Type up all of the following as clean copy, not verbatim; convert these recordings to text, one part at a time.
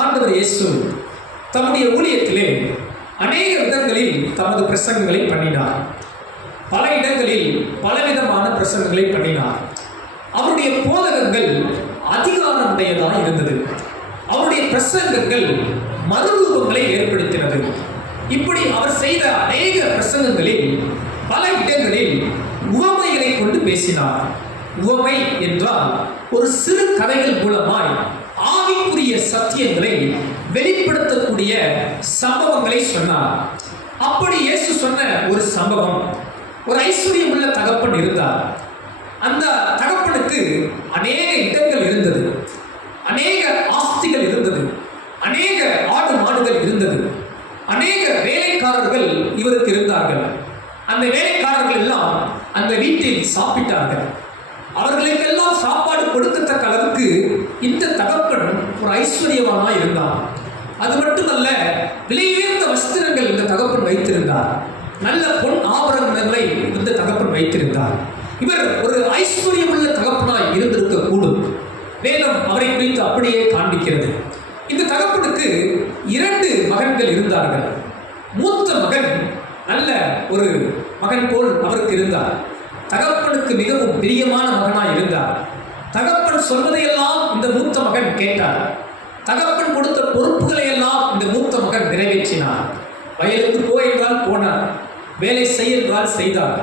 ஆண்டவர் இயேசு தம்முடைய ஊழியத்திலே அநேக விதங்களில் தமது பிரசங்கங்களை பண்ணினார். பல இடங்களில் பலவிதமான பிரசங்கங்களை பண்ணினார். அவருடைய போதகங்கள் அதிகாரமுடையதாக இருந்தது. அவருடைய பிரசங்கங்கள் மறுரூபங்களை ஏற்படுத்தினது. இப்படி அவர் செய்த அநேக பிரசங்கங்களில் பல இடங்களில் உவமைகளை கொண்டு பேசினார். உவமை என்றால் ஒரு சிறு கதைகள் மூலமாய் ஆவிக்குரிய சத்தியங்களை வெளிப்படுத்தக்கூடிய சம்பவங்களை சொன்னார். அப்படி இயேசு சொன்ன ஒரு சம்பவம், ஒரு ஐஸ்வர்யம் உள்ள தகப்பன் இருந்தார். அந்த தகப்பனுக்கு அநேக இடங்கள் இருந்தது, அநேக ஆஸ்திகள் இருந்தது, அநேக ஆடு மாடுகள் இருந்தது, அநேக வேலைக்காரர்கள் இவருக்கு இருந்தார்கள். அந்த வேலைக்காரர்கள் எல்லாம் அந்த வீட்டில் சாப்பிட்டார்கள். அவர்களுக்கெல்லாம் சாப்பாடு கொடுக்கத்தக்க அளவுக்கு இந்த தகப்பன் ஒரு ஐஸ்வர்யவானாய் இருந்தார். அது மட்டுமல்ல, விலையுயர்ந்த வஸ்திரங்கள் இந்த தகப்பன் வைத்திருந்தார். நல்ல பொன் ஆபரணங்களை இந்த தகப்பன் வைத்திருந்தார். இவர் ஒரு ஐஸ்வர்யமுள்ள தகப்பனாய் இருந்திருக்க கூடும். வேதம் அவரை குறித்து அப்படியே காண்பிக்கிறது. இந்த தகப்பனுக்கு 2 மகன்கள் இருந்தார்கள். மூத்த மகன் நல்ல ஒரு மகன் போல் அவருக்கு இருந்தார். தகப்பனுக்கு மிகவும் பிரியமான மகனாய் இருந்தார். தகப்பன் சொல்வதையெல்லாம் இந்த மூத்த மகன் கேட்டார். தகப்பன் கொடுத்த பொறுப்புகளை எல்லாம் இந்த மூத்த மகன் நிறைவேற்றினார். வயலுக்கு போ என்றால் போனார், வேலை செய் என்றால் செய்தார்.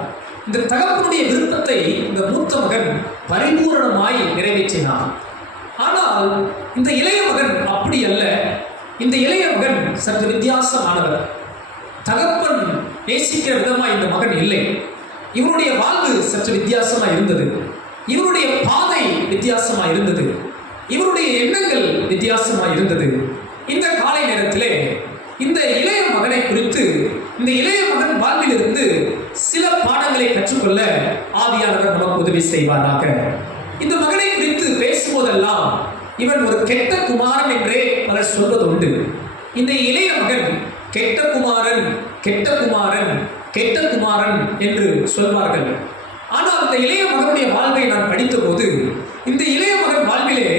இந்த தகப்பனுடைய விருப்பத்தை இந்த மூத்த மகன் பரிபூரணமாய் நிறைவேற்றினார். ஆனால் இந்த இளைய மகன் அப்படி அல்ல. இந்த இளைய மகன் சற்று வித்தியாசமானவர். தகப்பன் நேசிக்கிற விதமாய் இந்த மகன் இல்லை. இவருடைய வாழ்வு சற்று வித்தியாசமாக இருந்தது. இவருடைய பாதை வித்தியாசமாக இருந்தது. இவருடைய எண்ணங்கள் வித்தியாசமாக இருந்தது. இந்த காலை நேரத்திலே இந்த இளைய மகனை குறித்து, இந்த இளைய மகன் வாழ்வில் இருந்து சில பாடங்களை கற்றுக்கொள்ள ஆவியானவர் நமக்கு உதவி செய்வாராக. இந்த மகனை குறித்து பேசும்போதெல்லாம் இவன் ஒரு கெட்ட குமாரன் என்றே பலர் சொல்வது உண்டு. இந்த இளைய மகன் கெட்ட குமாரன், கெட்ட குமாரன், கெட்ட குமாரன் என்று சொல்வார்கள். ஆனால் இந்த இளைய மகனுடைய வாழ்வை நான் படித்த போது, இந்த இளைய மகன் வாழ்விலே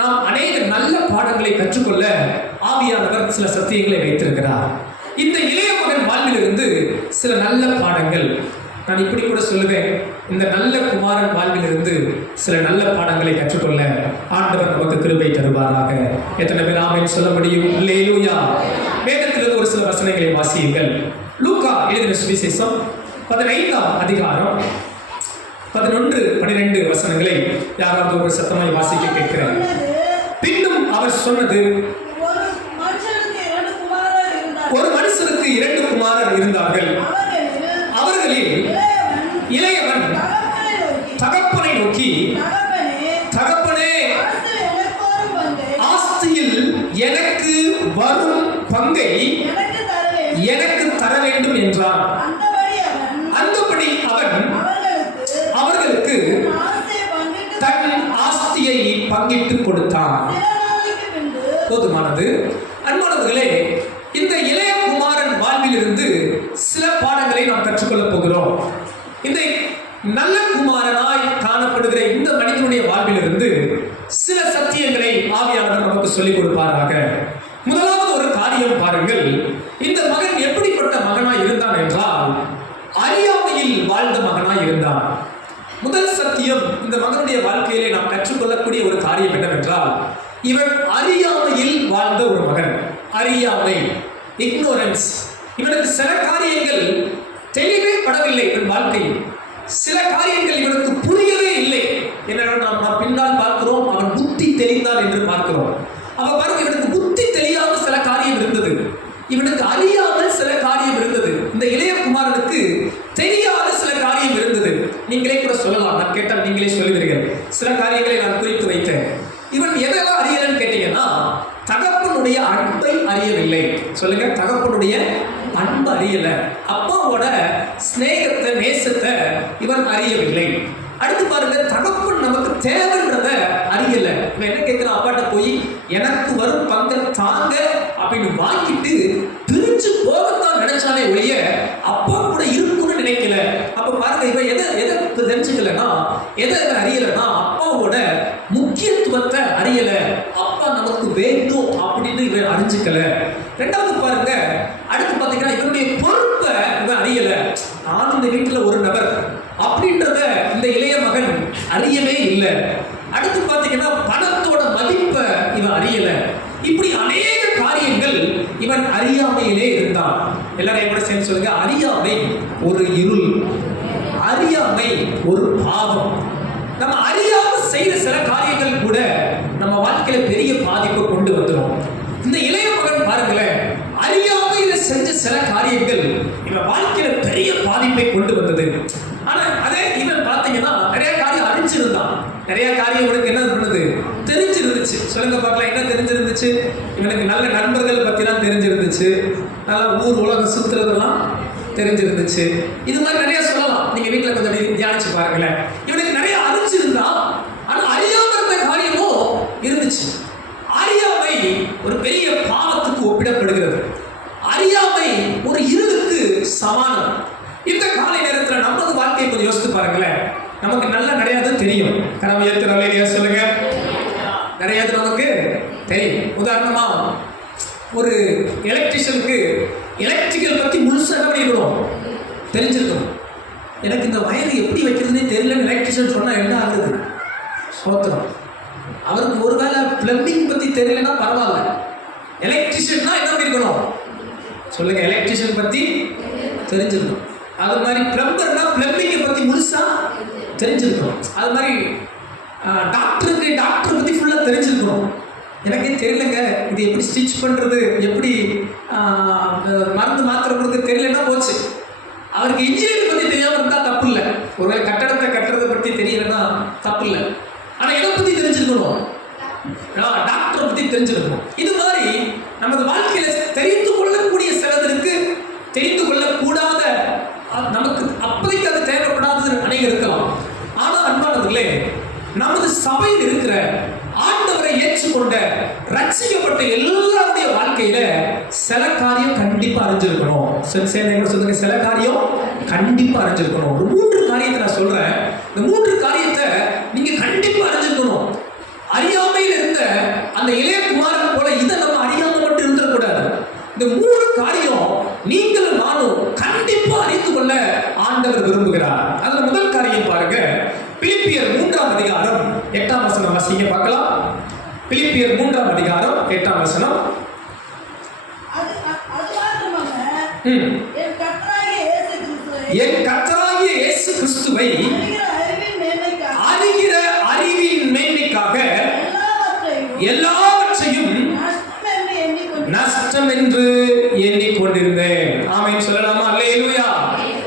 நாம் அநேக நல்ல பாடங்களை கற்றுக்கொள்ள ஆவியானவர் சில சத்தியங்களை வைத்திருக்கிறார். இந்த இளைய மகன் வாழ்விலிருந்து சில நல்ல பாடங்கள், நான் இப்படி கூட சொல்லுவேன், இந்த நல்ல குமாரன் வாழ்விலிருந்து சில நல்ல பாடங்களை கற்றுக்கொள்ள ஆண்டவர் நமக்கு கிருபை தருவாராக. எத்தனை பேர் ஆமென் சொல்ல முடியும்? அல்லேலூயா. வேதத்திலிருந்து ஒரு சில வசனங்களை வாசியுங்கள். லூக்கா எழுதின சுவிசேஷம் 15ஆம் அதிகாரம் 11-12 வசனங்களை யாராவது ஒரு சத்தமாய் வாசிக்க கேட்கிறார். பின்னும் அவர் சொன்னது, ஒரு மனுஷனுக்கு 2 குமாரர் இருந்தார்கள். அவர்களில் இளையவன் தகப்பனை நோக்கி, தகப்பனே, ஆஸ்தியில் எனக்கு வரும் பங்கை எனக்கு தர வேண்டும் என்றான். அந்தபடி அவன் அவர்களுக்கு தன் ஆஸ்தியை பங்கிட்டு கொடுத்தான். போதுமானது. அன்பானவர்களே, இந்த இளைய குமாரன் வாழ்வில் இருந்து சில பாடங்களை நாம் கற்றுக்கொள்ளப் போகிறோம். இந்த நல்ல குமாரனாய் காணப்படுகிற இந்த மனிதனுடைய வாழ்வில் இருந்து சில சத்தியங்களை ஆவியானவர் நமக்கு சொல்லிக் கொடுப்பாராக. முதலாவது ஒரு காரியம் பாருங்கள். இந்த மகன் எப்படிப்பட்ட மகனாய் இருந்தான் என்றால், அறியாமையில் வாழ்ந்த மகனாய் இருந்தான். முதல் சத்தியம் இந்த மகனுடைய வாழ்க்கையிலே நாம் கற்றுக்கொள்ளக்கூடிய ஒரு காரியம் என்னவென்றால், இவன் அறியாமையில் வாழ்ந்த ஒரு மகன். அறியாமை, இக்னோரன்ஸ். இவனுக்கு சில காரியங்கள் தெளிவே படவில்லை. இவன் வாழ்க்கையில் சில காரியங்கள் இவனுக்கு புரியவே இல்லை. என்னன்னா நாம் பின்னால் பார்க்கிறோம், அவன் புத்தி தெளிந்தான் என்று பார்க்கிறோம். அவன் பாருங்க, இவனுக்கு புத்தி தெரியாமல் சில காரியம் இருந்தது, இவனுக்கு அறியாமல் சில காரியம் இருந்தது. இந்த இளைய குமாரனுக்கு தெரியாத சில காரியம் இருந்தது. நீங்களே கூட சொல்லலாம், நான் கேட்டால் நீங்களே சொல்லுவீர்கள். சில காரியங்களை நான் குறித்து வைத்தேன். இவன் எதெல்லாம் அறியலன்னு கேட்டீங்கன்னா, தகப்பனுடைய அன்பை அறியவில்லை. சொல்லுங்க, தகப்பனுடைய அன்பு அறியல. அப்பாவோட ஸ்நேகத்தை, நேசத்தை இவன் அறியவில்லை. அடுத்து பாருங்க, தகப்பன் நமக்கு தேவைன்றத அறியல. இவன் என்ன கேட்கிறான், அப்பாட்ட போய் எனக்கு வரும் பங்கை தாங்க அப்படின்னு வாங்கிட்டு பிரிஞ்சு போகத்தான் நினைச்சாலே ஒழிய அப்பா கூட இருக்குன்னு நினைக்கல. அப்ப பாருங்க, இவன் எதை தெரிஞ்சுக்கலன்னா, எதை அறியலன்னா, அப்பாவோட முக்கியத்துவத்தை அறியல. அப்பா நமக்கு வேண்டும் அப்படின்னு இவன் அறிஞ்சுக்கல. ரெண்டாவது பாருங்க, அடுத்து பாத்தீங்கன்னா இவனுடைய பொறுப்பை இவன் அறியல. நான் இந்த வீட்டுல ஒரு நபர் அப்படின்றத இந்த இளைய மகன் அறியவே இல்லை. அடுத்து பாத்தீங்கன்னா பணத்தோட மதிப்பை இவன் அறியல. இப்படி அநேக காரியங்கள் இவன் அறியாமையிலே இருந்தான். எல்லாரும் எப்படி சேர்ந்து சொல்லுங்க, அறியாமை ஒரு இருள், அறியாமை ஒரு பாவம். நம்ம அறியாம செய்த சில காரியங்கள் கூட நம்ம வாழ்க்கையில பெரிய பாதிப்பை கொண்டு வந்துடும். இந்த இளைய மகன் பாருங்களேன், அறியாமையில செஞ்ச சில காரியங்கள் இவன் வாழ்க்கையில பெரிய பாதிப்பை கொண்டு வந்தது. ஆனா அதே இவன் பாத்தீங்கன்னா நிறைய காரியம் அறிஞ்சிருந்தான், நிறைய காரியம் இவனுக்கு என்ன பண்ணுது, தெரிஞ்சிருந்துச்சு. சொல்லுங்க பார்க்கலாம், என்ன தெரிஞ்சிருந்துச்சு? இவனுக்கு நல்ல நண்பர்கள் பத்திலாம் தெரிஞ்சிருந்துச்சு, நல்லா ஊர் உலகம் சுத்துறதெல்லாம் தெரிஞ்சிருந்துச்சு. இது மாதிரி நிறைய சொல்லலாம். நீங்க வீட்டுல கொஞ்சம் தியானிச்சு பாருங்களேன். இவனுக்கு நிறைய அறிஞ்சிருந்தா, ஆனா அறியாம இருந்த காரியமும் இருந்துச்சு. அறியாமை ஒரு பெரிய பாவத்துக்கு ஒப்பிடப்படுகிறது. அறியாமை ஒரு இருளுக்கு சமானம். இந்த காலை நேரத்துல நமது வாழ்க்கையை கொஞ்சம் யோசித்து பாருங்களேன். நமக்கு நல்ல நிறைய தெரியும். கடமை ஏற்கிறாங்க சொல்லுங்க, நிறைய நமக்கு தெரியும். உதாரணமா ஒரு எலக்ட்ரிஷியனுக்கு எலக்ட்ரிக்கல் பத்தி முழுசாக பண்ணிருக்கணும், தெரிஞ்சிருக்கணும். எனக்கு இந்த வயர் எப்படி வைக்கிறதுனே தெரியலன்னு எலக்ட்ரிஷியன் சொன்னா என்ன ஆகுது? சோத்திரம். அவருக்கு ஒருவேளை பிளம்பிங் பத்தி தெரியலன்னா பரவாயில்ல, எலக்ட்ரிஷியன் தான் என்ன பண்ணிருக்கணும் சொல்லுங்க, எலக்ட்ரிஷியன் பத்தி தெரிஞ்சிருக்கணும். அது மாதிரி பிளம்பர்னா பிளம்பிங்கை பத்தி முழுசா தெரிஞ்சிருக்கணும். அது மாதிரி டாக்டருக்கு டாக்டர் பத்தி ஃபுல்லா தெரிஞ்சிருக்கணும். எனக்கே தெரியலங்க, இது எப்படி ஸ்டிச் பண்றது, எப்படி மருந்து மாத்திரை கொடுக்க தெரியலன்னா போச்சு. அவருக்கு இன்ஜினியரிங் பத்தி தெரியாம இருந்தா தப்பு இல்லை, ஒருவேளை கட்டடத்தை கட்டுறதை பத்தி தெரியலன்னா தப்பு இல்லை. ஆனா எதை பத்தி தெரிஞ்சிருக்கணும், டாக்டரை பத்தி தெரிஞ்சிருக்கணும். இது மாதிரி நமது வாழ்க்கையில தெரிந்து கொள்ளக்கூடிய சிலதற்கு தெரிந்து கொள்ளக்கூடாத, நமக்கு அப்போதைக்கு அது தேவைப்படாதது அநேக இருக்கலாம். ஆனா அன்பானவர்களே, நமது சபையில் இருக்கிற ஆண்டவரை ஏற்றுக்கொண்ட ரட்சிக்கப்பட்ட எல்லாருடைய வாழ்க்கையில சில காரியம் கண்டிப்பா அறிஞ்சிருக்கணும். சொல்லுங்க, சில காரியம் கண்டிப்பா அறிஞ்சிருக்கணும். ஒரு 3 காரியத்தை நான் சொல்றேன். இந்த 3 காரியத்தை நீங்க கண்டிப்பா அறிஞ்சிருக்கணும். அறியாமையில் இருந்த அந்த இளைய குமாரன் போல இதை நம்ம அறியாம மட்டும் இருந்துடக்கூடாது. இந்த 3 காரியம் நீங்களும் நானும் கண்டிப்பா அறிந்து கொள்ள ஆண்டவர் விரும்புகிறார். அதுல முதல் காரியம் பாருங்க, பிலிப்பியர் 3ஆம் அதிகாரம் 8ஆம் வசனம் வாசிங்க பார்க்கலாம். பிலிப்பியர் 3ஆம் அதிகாரம் 8ஆம் வசனம். என் கர்த்தராகிய இயேசு கிறிஸ்துவை அறிகிற அறிவின் மேன்மைக்காக எல்லாவற்றையும் நஷ்டம் என்று எண்ணிக்கொண்டிருந்தேன். ஆமென் சொல்லலாமா? அல்லேலூயா.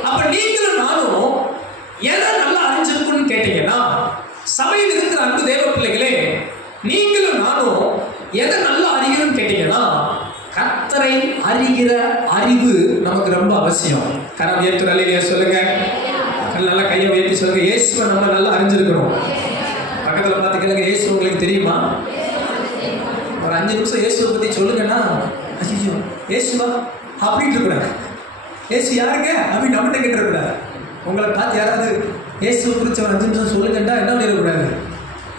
அப்ப நீங்களும் நானும் எதை நல்லா அறிஞ்சிருக்குன்னு கேட்டீங்கன்னா, சபையில் இருக்கிற அன்பு தேவ பிள்ளைகளே, நீங்களும் நானும் எதை நல்லா அறியணும்னு கேட்டீங்கன்னா, கர்த்தரை அறிகிற அறிவு நமக்கு ரொம்ப அவசியம். கரம் ஏற்று அல்லேலூயா சொல்லுங்க, நல்லா கையை உயர்த்தி சொல்லுங்க, இயேசுவை நம்ம நல்லா அறிஞ்சிருக்கணும். பக்கத்துல பார்த்து கேளுங்க, இயேசு உங்களுக்கு தெரியுமா? ஒரு 5 நிமிஷம் இயேசுவை பத்தி சொல்லுங்கன்னா, ஐயோ இயேசுவா அப்படின்னு இருக்கக்கூடாது. இயேசு யாருங்க அப்படின்னு நம்மகிட்ட கேட்டுறக்கூடாது. உங்களை பார்த்து யாராவது இயேசுவை குறித்து ஒரு 5 நிமிஷம் சொல்லுங்கண்டா என்ன பண்ணிடக்கூடாது?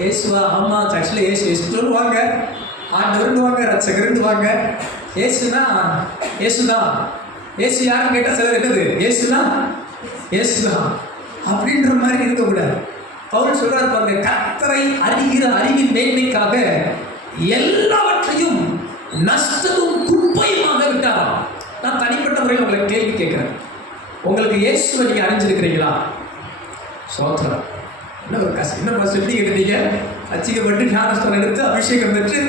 இயேசுவா? ஆமாம், ஆக்சுவலி இயேசு சொல்லுவாங்க, ஆண்டவருந்துவாங்க, ரட்சகருந்துவாங்க. இயேசுனா இயேசுதான். இயேசு யாருன்னு கேட்டால் சிலர் என்னது, இயேசுதான் இயேசுதான் அப்படின்ற மாதிரி இருக்கக்கூடாது. பவுல் சொல்றாரு பாருங்க, கர்த்தரை அறிகிற அறிவின் மேன்மைக்காக எல்லாவற்றையும் நஷ்டமும் குப்பையுமாக விட்டாராம். நான் தனிப்பட்ட முறையில் உங்களை கேள்வி கேட்கிறேன், உங்களுக்கு இயேசுவை நீங்க அறிஞ்சிருக்கிறீங்களா? சோத்திரம். என்ன ஒரு கஷ்டம், என்ன ஃபர்ஸ்ட் எப்படி கேட்டீங்க? அச்சிக்கப்பட்டு ஞானஸ்தானம் எடுத்து அபிஷேகம் பெற்று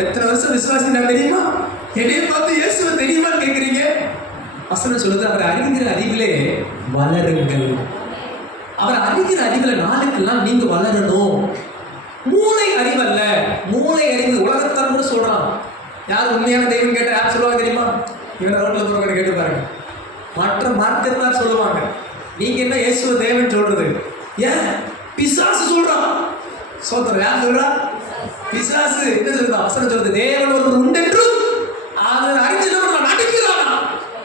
எத்தனை வருஷம் விசுவாசி நான் தெரியுமா? என்னைய பார்த்து இயேசுவை தெரியுமான்னு கேட்குறீங்க. வசனம் சொல்லுது, அவர் அறிகிற அறிவிலே வளருங்கள். அவர் அறிகிற அறிவுல நாளுக்கெல்லாம் நீங்க வளரணும். மூளை அறிவு அல்ல, மூளை அறிவு உலகத்தான் கூட சொல்றான். யார் உண்மையான தெய்வம் கேட்ட யார் சொல்லுவாங்க தெரியுமா? இவன் ரோட்ல போறவங்க கேட்டு பாருங்க, மற்ற மார்க்கத்தான் சொல்லுவாங்க. நீங்க என்ன இயேசுவ தேவன் சொல்றது? ஏன் பிசாசு சொல்றான். சோத்திரம். யார் சொல்றா? பிசாசு. என்ன சொல்றான்? வசனம் சொல்றது, தேவன் ஒருவர் உண்டென்றும் அதை அறிஞ்சவன் நடிக்கிறானா.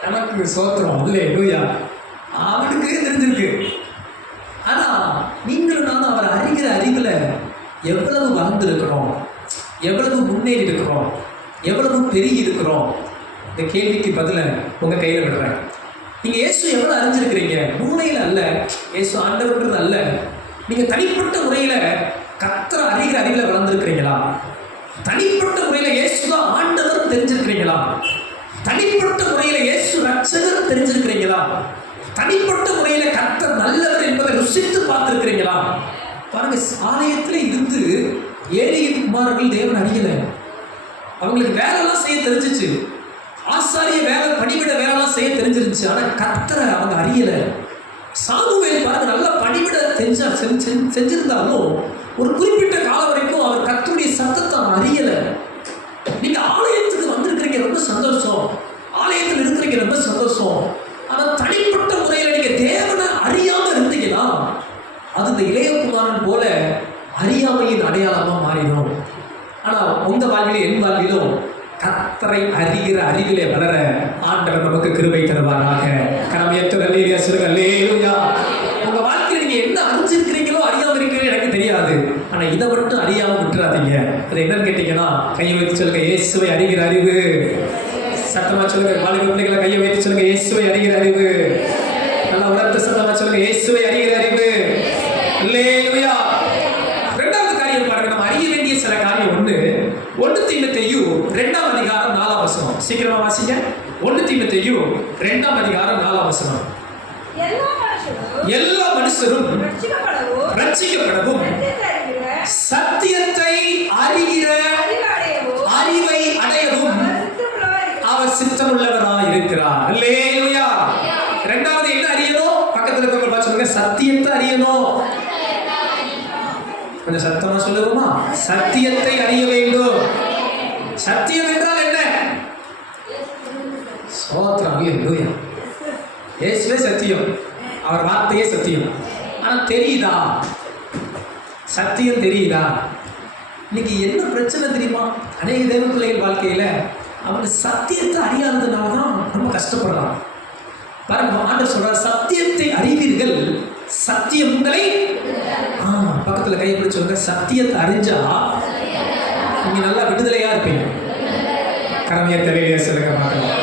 நமக்கு சோத்திரம் அல்லேலூயா, அவனுக்கு தெரிஞ்சிருக்கு. ஆனா நீங்களும் நானும் அவர் அறிகிற அறிவுல எவ்வளவு வளர்ந்துருக்கணும், எவ்வளவு முன்னேறி இருக்கிறோம், எவ்வளவு பெருகி இருக்கிறோம்? இந்த கேள்விக்கு பதில உங்க கையில விடுறேன். நீங்க இயேசு எவ்வளவு அறிஞ்சிருக்கிறீங்க? மூளையில அல்ல, இயேசு ஆண்டவர்ன்றது அல்ல. நீங்க தனிப்பட்ட முறையில கர்த்தரை அறிகிற அறிவில வளர்ந்துருக்கிறீங்களா? தனிப்பட்ட முறையில இயேசுதான் ஆண்டவர் தெரிஞ்சிருக்கிறீங்களா? தனிப்பட்ட முறையில இயேசு ரட்சகர் தெரிஞ்சிருக்கிறீங்களா? தனிப்பட்ட முறையில கர்த்தர் நல்லவர் என்பதை ருசித்து பார்த்திருக்கிறீங்களா? பாருங்க, ஆலயத்துல இருந்து ஏழை குமாரர்கள் தேவன் அறியல. அவங்களுக்கு வேலைலாம் செய்ய தெரிஞ்சிச்சு, ஆசாரிய வேலை, பணிவிட வேலைலாம் செய்ய தெரிஞ்சிருந்துச்சு. ஆனா கர்த்தரை அவங்க அறியல. சாமுவேல் பாருங்க, நல்லா பணிவிட செஞ்சிருந்தாலும் ஒரு குறிப்பிட்ட காலம் வரைக்கும் அவர் கர்த்தருடைய சத்தத்தை அறியல. நீங்க ஆலயத்துக்கு வந்திருக்கிறீங்க, ரொம்ப சந்தோஷம். ஆலயத்தில் இருக்கிறீங்க, ரொம்ப சந்தோஷம். ஆனா தனிப்பட்ட முறையில் நீங்க தேவனை அறியாம இருந்தீங்கன்னா அது இந்த இளையகுமாரன் போல அறியாமையின் அடையாளமா மாறிடும். ஆனா உங்க வாழ்விலும் என் வாழ்விலும் கர்த்தரை அறிகிற அறிவிலே வளர ஆண்டவர் நமக்கு கிருபை தருவாராக. கரமையற்ற சொல்லுங்க அல்லேலூயா. உங்க வாழ்க்கையில் நீங்க என்ன அறிஞ்சிருக்கிறீங்களோ அறியாம இருக்கிறீங்களோ எனக்கு தெரியாது, ஆனா இதை மட்டும் அறியாம விட்டுறாதீங்க. அது என்னன்னு கேட்டீங்கன்னா, கையை வைத்து சொல்லுங்க, இயேசுவை அறிகிற அறிவு. சத்தமா சொல்லுங்க, வாலிப பிள்ளைகளை கையை வைத்து சொல்லுங்க, இயேசுவை அறிகிற அறிவு. நல்லா உணர்த்த சத்தமா சொல்லுங்க, இயேசுவை அறிகிற அறிவு. அல்லேலூயா. இரண்டாவது காரியம் பாருங்க, நம்ம அறிய வேண்டிய சில காரியம் ஒன்று. 1 தீமோத்தேயு 2ஆம் அதிகாரம் 4ஆம் வசனம். சீக்கிரமா வாசிங்க. 1 தீமோத்தேயு 2ஆம் அதிகாரம் 4ஆம் வசனம். எல்லா மனுஷரும் ரட்சிக்கப்படவும் சத்தியத்தை அறிகிற அறிவை அடையவும் அவர் சித்தமுள்ளவராய் இருக்கிறார். அல்லேலூயா. இரண்டாவது என்ன அறியணும்? பக்கத்துல இருக்கவங்க சொல்லுங்க, சத்தியத்தை அறியணும். கொஞ்சம் சத்தமா சொல்லுவோமா? சத்தியத்தை அறிய வேண்டும். சத்தியம் என்றால் என்ன? ஸ்தோத்திரம். அல்லேலூயா. இயேசுவே சத்தியம், அவர் வார்த்தையே சத்தியம். ஆனா தெரியுதா? சத்தியம் தெரியுதா? இன்னைக்கு என்ன பிரச்சனை தெரியுமா? அநேக தேவ பிள்ளைகள் வாழ்க்கையில அவங்க சத்தியத்தை அறியாததுனால தான் ரொம்ப கஷ்டப்படுறாங்க. பாருங்க, ஆண்டவர் சொல்றார், சத்தியத்தை அறிவீர்கள், சத்தியம் உங்களை பக்கத்துல கை பிடிச்சு சொல்லுங்க, சத்தியத்தை அறிஞ்சா நீங்க நல்லா விடுதலையா இருப்பீங்க. கரமையை தெரியலையா சொல்லுங்க பார்க்கலாம்.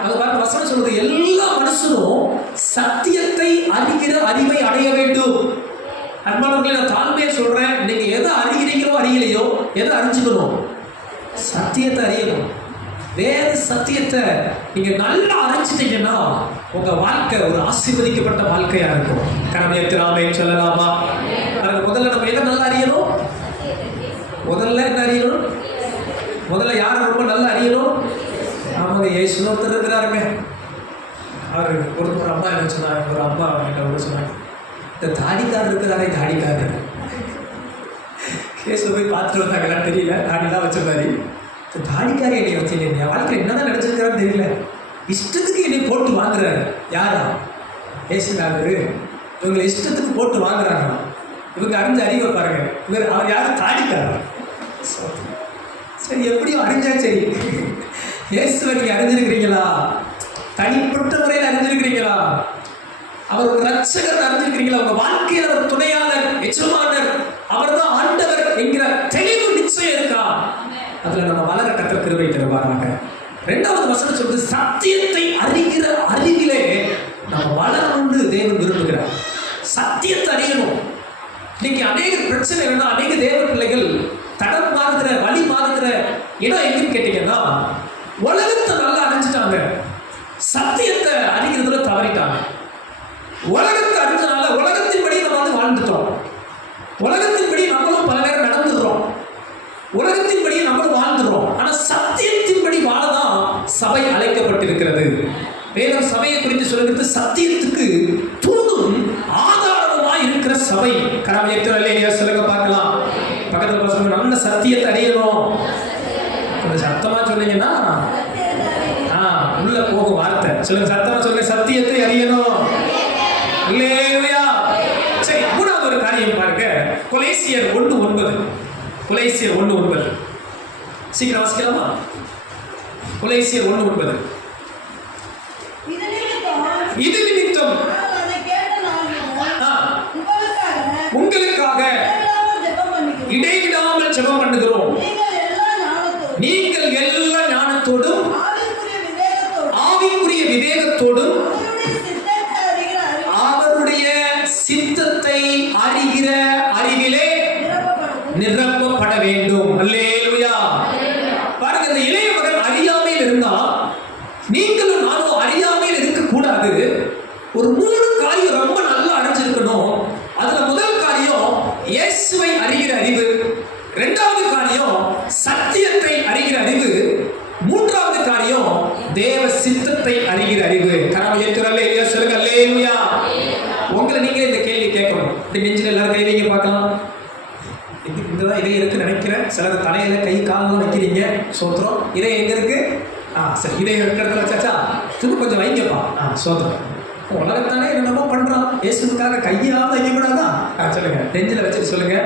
அது பாருங்க, வசனம் சொல்றது, எல்லா மனுஷனும் சத்தியத்தை அறிகிற அறிவை அடைய வேண்டும். அன்பானவர்களே, நான் தாழ்மையை சொல்றேன், நீங்க எதை அறிகிறீங்களோ அறியலையோ, எதை அறிஞ்சுக்கணும்? சத்தியத்தை அறியணும். வேத சத்தியத்தை நீங்க நல்லா அறிஞ்சிட்டீங்கன்னா உங்க வாழ்க்கை ஒரு ஆசீர்வதிக்கப்பட்ட வாழ்க்கையா இருக்கும். கரமையத்திராமே சொல்லலாமா? முதல்ல நம்ம எதை நல்லா அறியணும்? முதல்ல என்ன அறியணும்? முதல்ல யார் ரொம்ப நல்லா அறியணும்? ஆமாங்க, இயேசு ஒருத்தர் இருக்கிறாருங்க. அவர் ஒரு அம்மா என்ன சொன்னாங்க, ஒரு அம்மா என்ன சொன்னாங்க, இந்த தாடிக்காரர் இருக்கிறாரே, தாடிக்காரர் கேஸில் போய் பார்த்துட்டு வந்தாங்களான்னு தெரியல, தாடிலாம் வச்சிருந்தாரு. இந்த தாடிக்காரர் என்னை வச்சுட்டு என் வாழ்க்கையில் என்னதான் நினச்சிருக்கிறான்னு தெரியல, இஷ்டத்துக்கு என்னை போட்டு வாங்குறாரு. யாரா? ஏசுனாரு. இவங்களை இஷ்டத்துக்கு போட்டு வாங்குறாங்க. இவங்க அறிஞ்ச அறிவை பாருங்க. அவர் யாரும் தாடிக்காரர். சரி, எப்படியும் அறிஞ்சா சரி. இயேசுவை நீங்க அறிஞ்சிருக்கிறீங்களா? தனிப்பட்ட முறையில் அறிஞ்சிருக்கிறீங்களா? அவர் ஒரு ரட்சகர் அறிஞ்சிருக்கிறீங்களா? உங்க வாழ்க்கையில் அவர் துணையாளர், எஜமானர், அவர் தான் ஆண்டவர் என்கிற தெளிவு நிச்சயம் இருக்கா? அதுல நம்ம வளர கர்த்தர் கிருபை தருவாராக. இரண்டாவது வசனம் சொல்றது, சத்தியத்தை அறிகிற அறிவிலே நம்ம வளரணும்னு தேவன் விரும்புகிறார். சத்தியத்தை அறியணும். இன்னைக்கு அநேக பிரச்சனை என்னன்னா, அநேக தேவ பிள்ளைகள் தடம் மாறுகிற, வழி மாறுகிற இடம் எங்கன்னு கேட்டீங்கன்னா, உலகத்தை நல்லா அறிஞ்சிட்டாங்க, சத்தியத்தை அறிகிறதுல தவறிட்டாங்க. உலகத்தை அறிஞ்சனால உலகத்தின்படி நம்ம வாழ்ந்துட்டோம். உலகத்தின்படி நம்மளும் பல நேரம் நடந்துடுறோம். உலகத்தின்படி நம்மளும் வாழ்ந்துடுறோம். ஆனா சத்தியத்தின்படி வாழதான் சபை அழைக்கப்பட்டிருக்கிறது. வேதம் சபையை குறித்து சொல்லுகிறது, சத்தியத்துக்கு தூணும் ஆதாரமாய் இருக்கிற சபை. கடமையற்ற சொல்லுங்க பார்க்கலாம். பக்கத்துல பசங்க நல்ல சத்தியத்தை அறியணும். கொஞ்சம் சத்தமா சொன்னீங்கன்னா உள்ள போகும் வார்த்தை. சொல்லுங்க, சத்தமா சொல்லுங்க, சத்தியத்தை அறியணும். அல்லேலூயா. சரி, மூணாவது ஒரு காரியம் பாருங்க, கொலேசியர் 1:9. கொலேசியர் 1:9 சீக்கிரம் வாசிக்கலாமா? கொலேசியர் 1:9. இது நிமித்தம் உங்களுக்காக இடைவிடாமல் ஜெபம் பண்ணுகிறோம். இதயம் எங்க இருக்கு? சரி, இதயம் இருக்கிற இடத்துல வச்சாச்சா? திரும்ப கொஞ்சம் வைங்கப்பா. சோதரம். உலகத்தானே என்னென்னமோ பண்றான், இயேசுக்காக கையாவது வைக்கக்கூடாதா? சொல்லுங்க, நெஞ்சில் வச்சுட்டு சொல்லுங்க.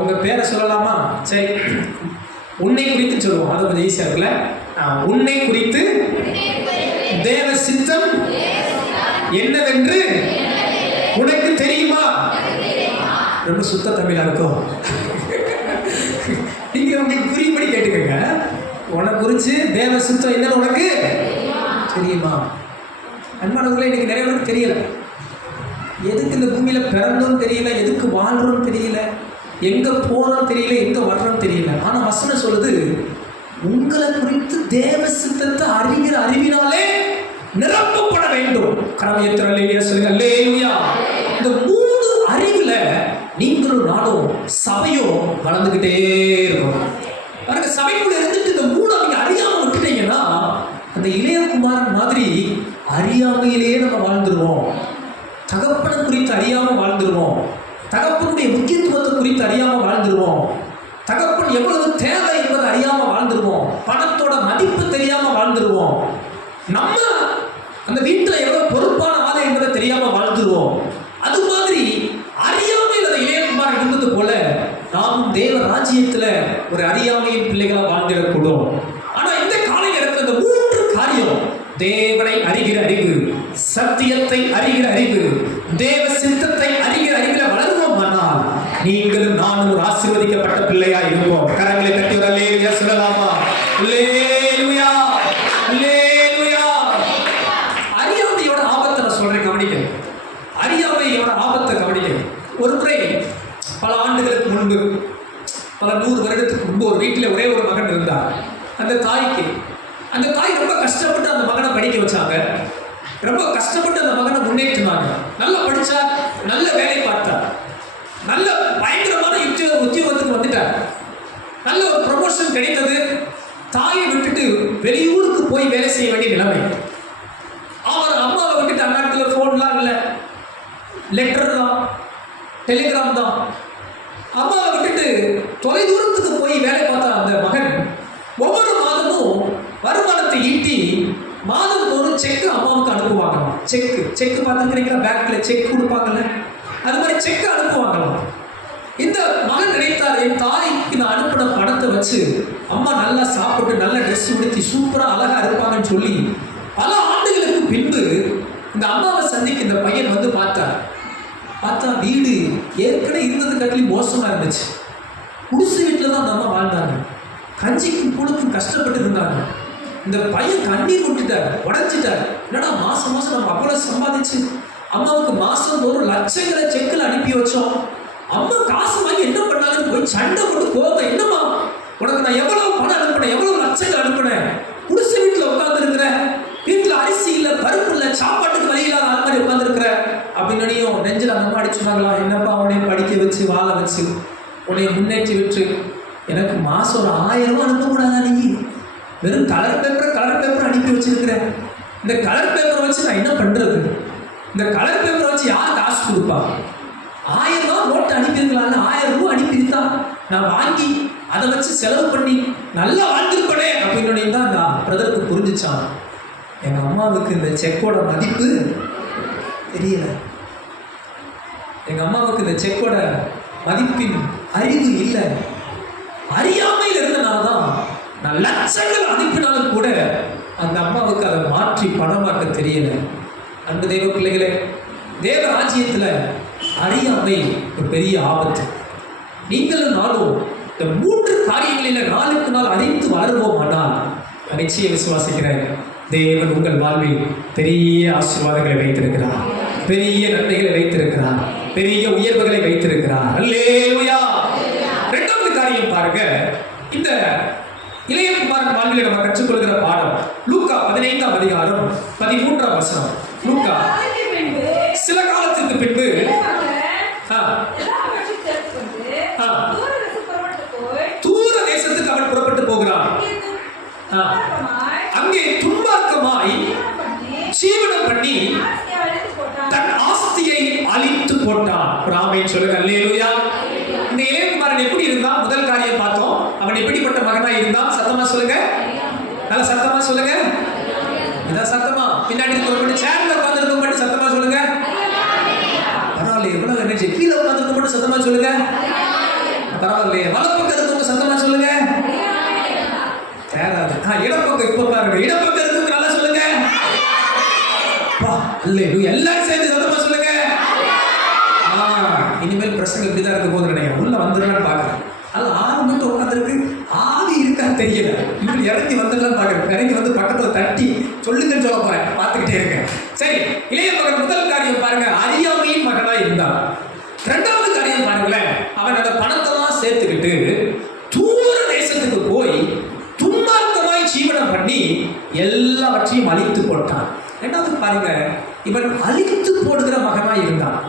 உங்க பேரை சொல்லலாமா? சரி, உன்னை குறித்து சொல்லுவோம், அது கொஞ்சம் ஈஸியா இருக்குல்ல. உன்னை குறித்து தேவ சித்தம் என்னவென்று உனக்கு தெரியுமா? ரொம்ப சுத்த தமிழா இருக்கும். நீங்க உங்களுக்கு புரியும்படி கேட்டுக்கங்க. உன்னை குறிச்சு தேவ சித்தம் என்னன்னு உனக்கு தெரியுமா? அன்பானவர்களே, இன்னைக்கு நிறைய பேருக்கு தெரியல. எதுக்கு இந்த பூமியில பிறந்தோம் தெரியல, எதுக்கு வாழ்றோம் தெரியல, எங்க போறோம் தெரியல, எங்க வர்றோம் தெரியல. ஆனா வசனம் சொல்லுது, உங்களை குறித்து தேவ சித்தத்தை அறிகிற அறிவினாலே நிரப்பப்பட வேண்டும். கரமையத்திர அல்லேலூயா சொல்லுங்க. அல்லேலூயா. இந்த 3 அறிவுல நீங்களும் நானும் சபையும் வளர்ந்துகிட்டே இருக்கும். பாருங்க, சபைக்குள்ள இருந்துட்டு இந்த 3 நீங்க அறியாம விட்டுட்டீங்கன்னா அந்த இளையகுமாரன் மாதிரி அறியாமையிலேயே நம்ம வாழ்ந்துருவோம். தகப்பனை குறித்து அறியாம வாழ்ந்துருவோம். தகப்பனுடைய முக்கியத்துவத்தை குறித்து அறியாம வாழ்ந்துருவோம். தகப்பன் எவ்வளவு தேவை என்பதை அறியாம வாழ்ந்துருவோம். பணத்தோட மதிப்பு தெரியாம வாழ்ந்துருவோம். நம்ம அந்த வீட்டுல எவ்வளவு பொறுப்பான ஆளு என்பதை தெரியாம வாழ்ந்துருவோம். அது மாதிரி அறியாமையில் அந்த இளையகுமாரன் இருந்தது போல நாமும் தேவ ராஜ்யத்துல ஒரு அறியாமையின் பிள்ளைகளா வாழ்ந்திடக்கூடும். ஆனா இந்த காலை நேரத்தில் இந்த 3 காரியம், தேவனை அறிகிற அறிவு, சத்தியத்தை அறிகிற அறிவு, தேவ சித்தத்தை அறிகிற அறிவில் வளருவோமானால் நீங்களும் நானும் ஒரு ஆசீர்வதிக்கப்பட்ட பிள்ளையா இருப்போம். கரங்களை தட்டி ஒரு அல்லேலூயா சொல்லலாமா? அல்லேலூயா, அல்லேலூயா. அறியாமையோட ஆபத்தை நான் சொல்றேன், கவனிக்க. அறியாமையோட ஆபத்தை கவனிக்க. ஒரு முறை பல ஆண்டுகளுக்கு முன்பு, பல 100 வருடத்துக்கு முன்பு ஒரு வீட்டில் ஒரே ஒரு மகன் இருந்தார். அந்த தாய் ரொம்ப கஷ்டப்பட்டு அந்த மகனை படிக்க வச்சாங்க. ரொம்ப கஷ்டப்பட்டு அந்த மகனை முன்னேற்றினாங்க. நல்லா படிச்சா, நல்ல வேலை பார்த்தார், நல்ல பயங்கரமான உத்தியோகத்துக்கு வந்துட்டார். நல்ல ஒரு ப்ரமோஷன் கிடைத்தது. தாயை விட்டுட்டு வெளியூருக்கு போய் வேலை செய்ய வேண்டிய நிலைமை. அவர் அம்மாவை விட்டுட்டு அந்நாட்டில் ஃபோன்லாம் இல்லை, லெட்டர் தான், டெலிகிராம் தான். அம்மாவை விட்டுட்டு தொலை தூரத்துக்கு போய் வேலை பார்த்தா அந்த மகன் ஒவ்வொரு மாதமும் வருமானத்தை ஈட்டி மாதம் தோறும் செக் அம்மாவுக்கு அனுப்புவாங்களாம். செக் பார்த்துருக்கிறீங்களா? பேங்க்ல செக் கொடுப்பாங்கல்ல, அது மாதிரி செக் அனுப்புவாங்களாம். இந்த மகன் நினைத்தார், என் தாய்க்கு நான் அனுப்பின பணத்தை வச்சு அம்மா நல்லா சாப்பிட்டு நல்ல ட்ரெஸ் உடுத்தி சூப்பரா அழகா இருப்பாங்கன்னு சொல்லி பல ஆண்டுகளுக்கு பின்பு இந்த அம்மாவை சந்திக்க இந்த பையன் வந்து பார்த்தா வீடு ஏற்கனவே இருந்தது காட்டிலும் மோசமா இருந்துச்சு. குடிசை வீட்டில் தான் அந்த அம்மா வாழ்ந்தாங்க. கஞ்சிக்கும் கூழுக்கும் கஷ்டப்பட்டு இருந்தாங்க. இந்த பையன் கண்ணீர் விட்டுட்டார், உடைச்சிட்டார். என்னடா மாசம் நம்ம அவ்வளவு சம்பாதிச்சு அம்மாவுக்கு மாசம் தோறும் லட்சங்களை செக்கில் அனுப்பி வச்சோம், அம்மா காசு வாங்கி என்ன பண்ணாங்கன்னு போய் சண்டை போட்டு போக, என்னம்மா உனக்கு நான் எவ்வளவு பணம் அனுப்பினேன், எவ்வளவு லட்சங்கள் அனுப்பினேன், குடிசை வீட்டில் உட்கார்ந்து இருக்கிற, வீட்டில் அரிசி இல்லை, பருப்பு இல்லை, சாப்பாட்டுக்கு வழி இல்லாத அந்த மாதிரி உட்கார்ந்து இருக்கிற அப்படின்னும் நெஞ்சில் அந்த மாதிரி சொன்னாங்களா? என்னப்பா உன்னைய படிக்க வச்சு வாழ வச்சு உன்னைய முன்னேற்றி விட்டு எனக்கு மாசம் ஒரு 1000 ரூபா அனுப்பக்கூடாதா? நீ வெறும் கலர் பேப்பர் அனுப்பி வச்சிருக்கிற. இந்த கலர் பேப்பரை வச்சு நான் என்ன பண்றது? இந்த கலர் பேப்பரை வச்சு யார் காசு கொடுப்பா? 1000 ரூபா நோட்டு அனுப்பியிருக்கலாம்ல, 1000 ரூபா அனுப்பியிருந்தா நான் வாங்கி அதை வச்சு செலவு பண்ணி நல்லா வாழ்ந்துருப்பனே அப்படின்னு தான் நான் பிரதருக்கு புரிஞ்சிச்சான். எங்க அம்மாவுக்கு இந்த செக்கோட மதிப்பு தெரியல. எங்க அம்மாவுக்கு இந்த செக்கோட மதிப்பின் அறிவு இல்லை. அறியாமையில் இருந்தனால்தான் நான் லட்சங்கள் அனுப்பினாலும் கூட அந்த அம்மாவுக்கு அதை மாற்றி பணமாக்க தெரியல. அன்பு தெய்வ பிள்ளைகளே, தேவ ராஜ்யத்துல அறியாமை ஒரு பெரிய ஆபத்து. நீங்களும் நானும் இந்த 3 காரியங்களில நாளுக்கு நாள் அறிந்து வளருவோமானால் நிச்சயம் விசுவாசிக்கிறேன், தேவன் உங்கள் வாழ்வில் பெரிய ஆசீர்வாதங்களை வைத்திருக்கிறார், பெரிய நன்மைகளை வைத்திருக்கிறார், பெரிய உயர்வுகளை வைத்திருக்கிறார். அல்லேலூயா. 2வது காரியம் பாருங்க, இந்த இளையகுமாரன் வாழ்வில் நம்ம கற்றுக்கொள்கிற பாடம் லூக்கா 15ஆம் அதிகாரம் 13ஆம் வசனம். லூக்கா, சில காலத்துக்கு பின்பு தூர தேசத்துக்கு அவன் புறப்பட்டு போகிறான். அங்கே துன்மார்க்கமாய் ஜீவனம் பண்ணி தன் ஆஸ்தியை அழித்து போட்டான். ஆமென் சொல்லுங்க. அல்லேலூயா. இந்த இளையகுமாரன் எப்படி இருந்தான்? முதல் காரியம் பார்த்தோம். அவன் எப்படிப்பட்ட மகனாய் இருந்தான்? சத்தமா சொல்லுங்க. நல்ல சத்தமா சொல்லுங்க. இதான் சத்தமா. பின்னாடி இருக்கிறவங்க சேர்ல உட்கார்ந்திருக்கவங்க மட்டும் சத்தமா சொல்லுங்க. பரவாயில்லையே, எவ்வளவு எனர்ஜி. கீழே உட்கார்ந்திருக்கவங்க மட்டும் சத்தமா சொல்லுங்க. பரவாயில்லையே, வலப்பக்கம் இருக்கவங்க சத்தமா சொல்லுங்க. தேராது. இடப்பக்கம் இப்ப பாருங்க, இடப்பக்கம் இருக்கவங்க நல்லா சொல்லுங்க. எல்லாரும் சேர்ந்து சத்தமா சொல்லுங்க. இனிமேல் பிரசங்க இப்படிதான் இருக்க போது நினைக்கிறேன். உள்ள வந்துடலான்னு பாக்குறேன். அது 6 மட்டும் உட்காந்துருக்கு, ஆவி இருக்கான்னு தெரியல. இப்படி இறங்கி வந்துடலாம் பாக்குறேன். இறங்கி வந்து பக்கத்துல தட்டி சொல்லுங்கன்னு சொல்ல போறேன். பார்த்துக்கிட்டே இருக்கேன். சரி, இளைய மகன் முதல் காரியம் பாருங்க, அறியாமையின் மகனா இருந்தான். 2வது காரியம் பாருங்களேன், அவன் அந்த பணத்தெல்லாம் சேர்த்துக்கிட்டு தூர தேசத்துக்கு போய் துன்மார்க்கமாய் ஜீவனம் பண்ணி எல்லாவற்றையும் அழித்து போட்டான். 2வது பாருங்க, இவன் அழித்து போடுகிற மகனா இருந்தான்.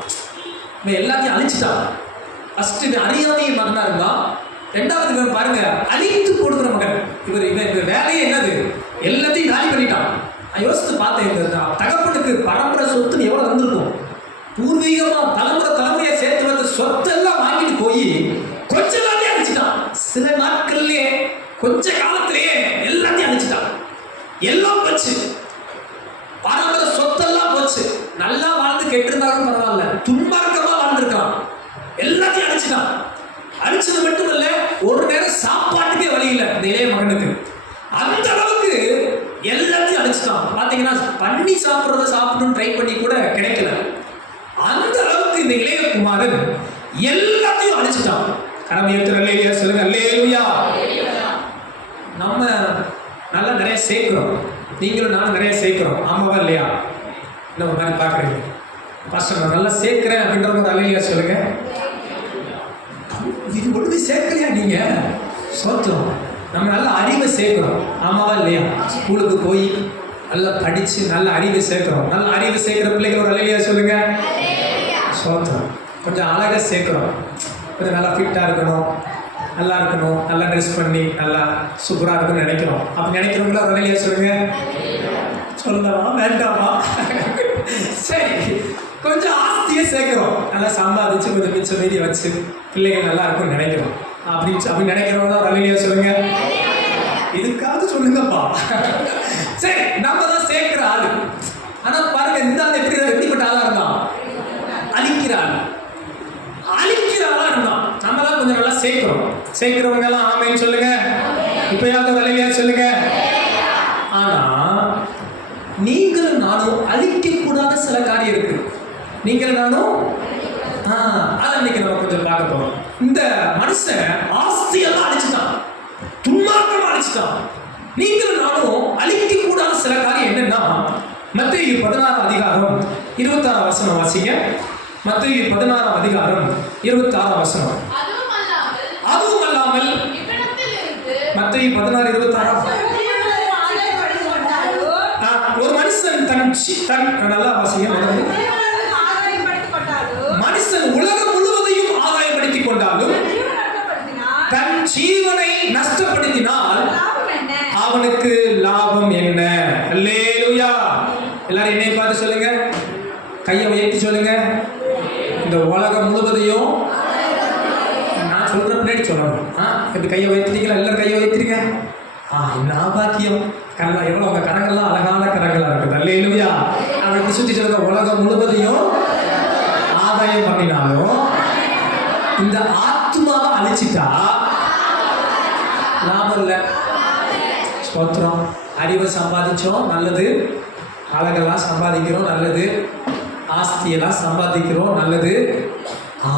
இவன் எல்லாத்தையும் அழிச்சிட்டான். ஃபர்ஸ்ட் அறியாமையின் மகனா இருந்தான். 2வது இவன் பாருங்க அழித்து போடுகிற மகன். இவன் வேலையே என்னது? எல்லாத்தையும் காலி பண்ணிட்டான். நான் யோசித்து பார்த்தேன், தகப்பனுக்கு பரம்பரை சொத்து எவ்வளவு வந்திருக்கும். பூர்வீகமா தலைமுறையா சேர்த்து வைத்த சொத்தெல்லாம் வாங்கிட்டு போய் கொஞ்ச நாளே அழிச்சிட்டான். சில நாட்கள்லயே, கொஞ்ச காலத்திலேயே எல்லாத்தையும் அழிச்சிட்டான். எல்லாம் போச்சு, பரம்பரை சொத்தெல்லாம் போச்சு. நல்லா வாழ்ந்து கெட்டிருந்தாலும் பரவாயில்ல, துன்மார்க்கமா வாழ்ந்திருக்கான். எல்லாத்தையும் அழிச்சிட்டான். அழிச்சது மட்டுமல்ல, ஒரு நேரம் சாப்பாட்டுக்கே வழி இல்லை இந்த இளைய மகனுக்கு. அந்த அளவுக்கு எல்லாத்தையும் அழிச்சிட்டான். பாத்தீங்கன்னா பண்ணி சாப்பிடுறத சாப்பிடணும்னு ட்ரை பண்ணி கூட கிடைக்கல. அந்த அளவுக்கு இந்த இளைய குமாரன் எல்லாத்தையும் அழிச்சிட்டான். கடமையத்தில் அல்லேலூயா சொல்லுங்க. அல்லேலூயா. நம்ம நல்லா நிறைய சேர்க்கிறோம். நீங்களும் நானும் நிறைய சேர்க்கிறோம். ஆமாவா இல்லையா? நம்ம மாதிரி பார்க்குறீங்க. பாஸ்டர் நான் நல்லா சேர்க்கிறேன் அப்படின்ற ஒரு அல்லேலூயா சொல்லுங்க. இது ஒழுங்கு சேர்க்கலையா நீங்க? சோத்திரம். நம்ம நல்ல அறிவை சேர்க்கிறோம். ஆமாவா இல்லையா? ஸ்கூலுக்கு போய் நல்லா படிச்சு நல்ல அறிவை சேர்க்கிறோம். நல்ல அறிவு சேர்க்கிற பிள்ளைகள் ஒரு அல்லேலூயா சொல்லுங்க. சோத்திரம். கொஞ்சம் அழகா சேர்க்கிறோம். கொஞ்சம் நல்லா ஃபிட்டா இருக்கணும், நல்லா இருக்கணும், நல்லா ட்ரெஸ் பண்ணி நல்லா சூப்பராக இருக்கும்னு நினைக்கிறோம். அப்படி நினைக்கிறவங்களா ஒரு அல்லேலூயா சொல்லுங்க. சொல்லவா வேண்டாமா? சரி, கொஞ்சம் ஆஸ்தியை சேர்க்கிறோம். நல்லா சம்பாதிச்சு கொஞ்சம் மிச்சம் மீதி வச்சு பிள்ளைகள் நல்லா இருக்கும்னு நினைக்கிறோம். அப்படி நினைக்கிறவங்க தான் ஒரு அல்லேலூயா சொல்லுங்க. இதுக்காவது சொல்லுங்கப்பா. சரி, நம்ம தான் சேர்க்கிற ஆளு. ஆனா பாருங்க, இந்த ஆள் எப்படிப்பட்ட ஆளா இருந்தான்? அழிக்கிற ஆள். அழிக்கிற ஆளா இருந்தான். நம்ம தான் கொஞ்சம் நல்லா சேர்க்கிறோம். சேர்க்கிறவங்க எல்லாம் ஆமைன்னு சொல்லுங்க. இப்ப யாவது ஒரு அல்லேலூயா சொல்லுங்க. ஆனா நீங்களும் நானும் அழிக்க கூடாத சில காரியம் இருக்கு. நீங்களும் நானும் அதை இன்னைக்கு நம்ம கொஞ்சம் பார்க்க போறோம். இந்த மனுஷன் ஆஸ்தியெல்லாம் அழிச்சுட்டான், துன்மார்க்கமா அழிச்சுட்டான். நீங்களும் நானும் அழிக்க கூடாத சில காரியம் என்னன்னா, மத்தேயு 16 அதிகாரம் 26 வசனம் வாசிங்க. மத்தேயு 16 அதிகாரம் 26 வசனம். அதுவும் அல்லாமல் மத்தேயு 16 26 ஒரு மனுஷன் தன் நல்லா வாசிங்க. மனுஷன் உலகம் முழுவதையும் ஆதாயப்படுத்திக் கொண்டாலும் தன் ஜீவனை நஷ்டப்படுத்தினால் அவனுக்கு லாபம் என்ன? அல்லேலூயா. எல்லாரும் என்னை பார்த்து சொல்லுங்க, கையை உயர்த்தி சொல்லுங்க. இந்த உலகம் முழுவதையும் நான் சொல்ற பின்னாடி சொல்லணும். இப்படி கையை உயர்த்திட்டீங்களா? எல்லாரும் கையை உயர்த்திருங்க. என்ன பாக்கியம். கண்ணா எவ்வளவு உங்க கரங்கள்லாம் அழகான கரங்களா இருக்குது. அல்லேலூயா. அவனுக்கு சுற்றி சொல்லுங்க, உலகம் முழுவதையும் ஆதாயம் பண்ணினாலும் இந்த ஆத்மாவை அழிச்சிட்டா லாபம் இல்லை. ஸ்தோத்திரம். அறிவை சம்பாதிச்சோம், நல்லது. அழகெல்லாம் சம்பாதிக்கிறோம், நல்லது. ஆஸ்தியெல்லாம் சம்பாதிக்கிறோம், நல்லது.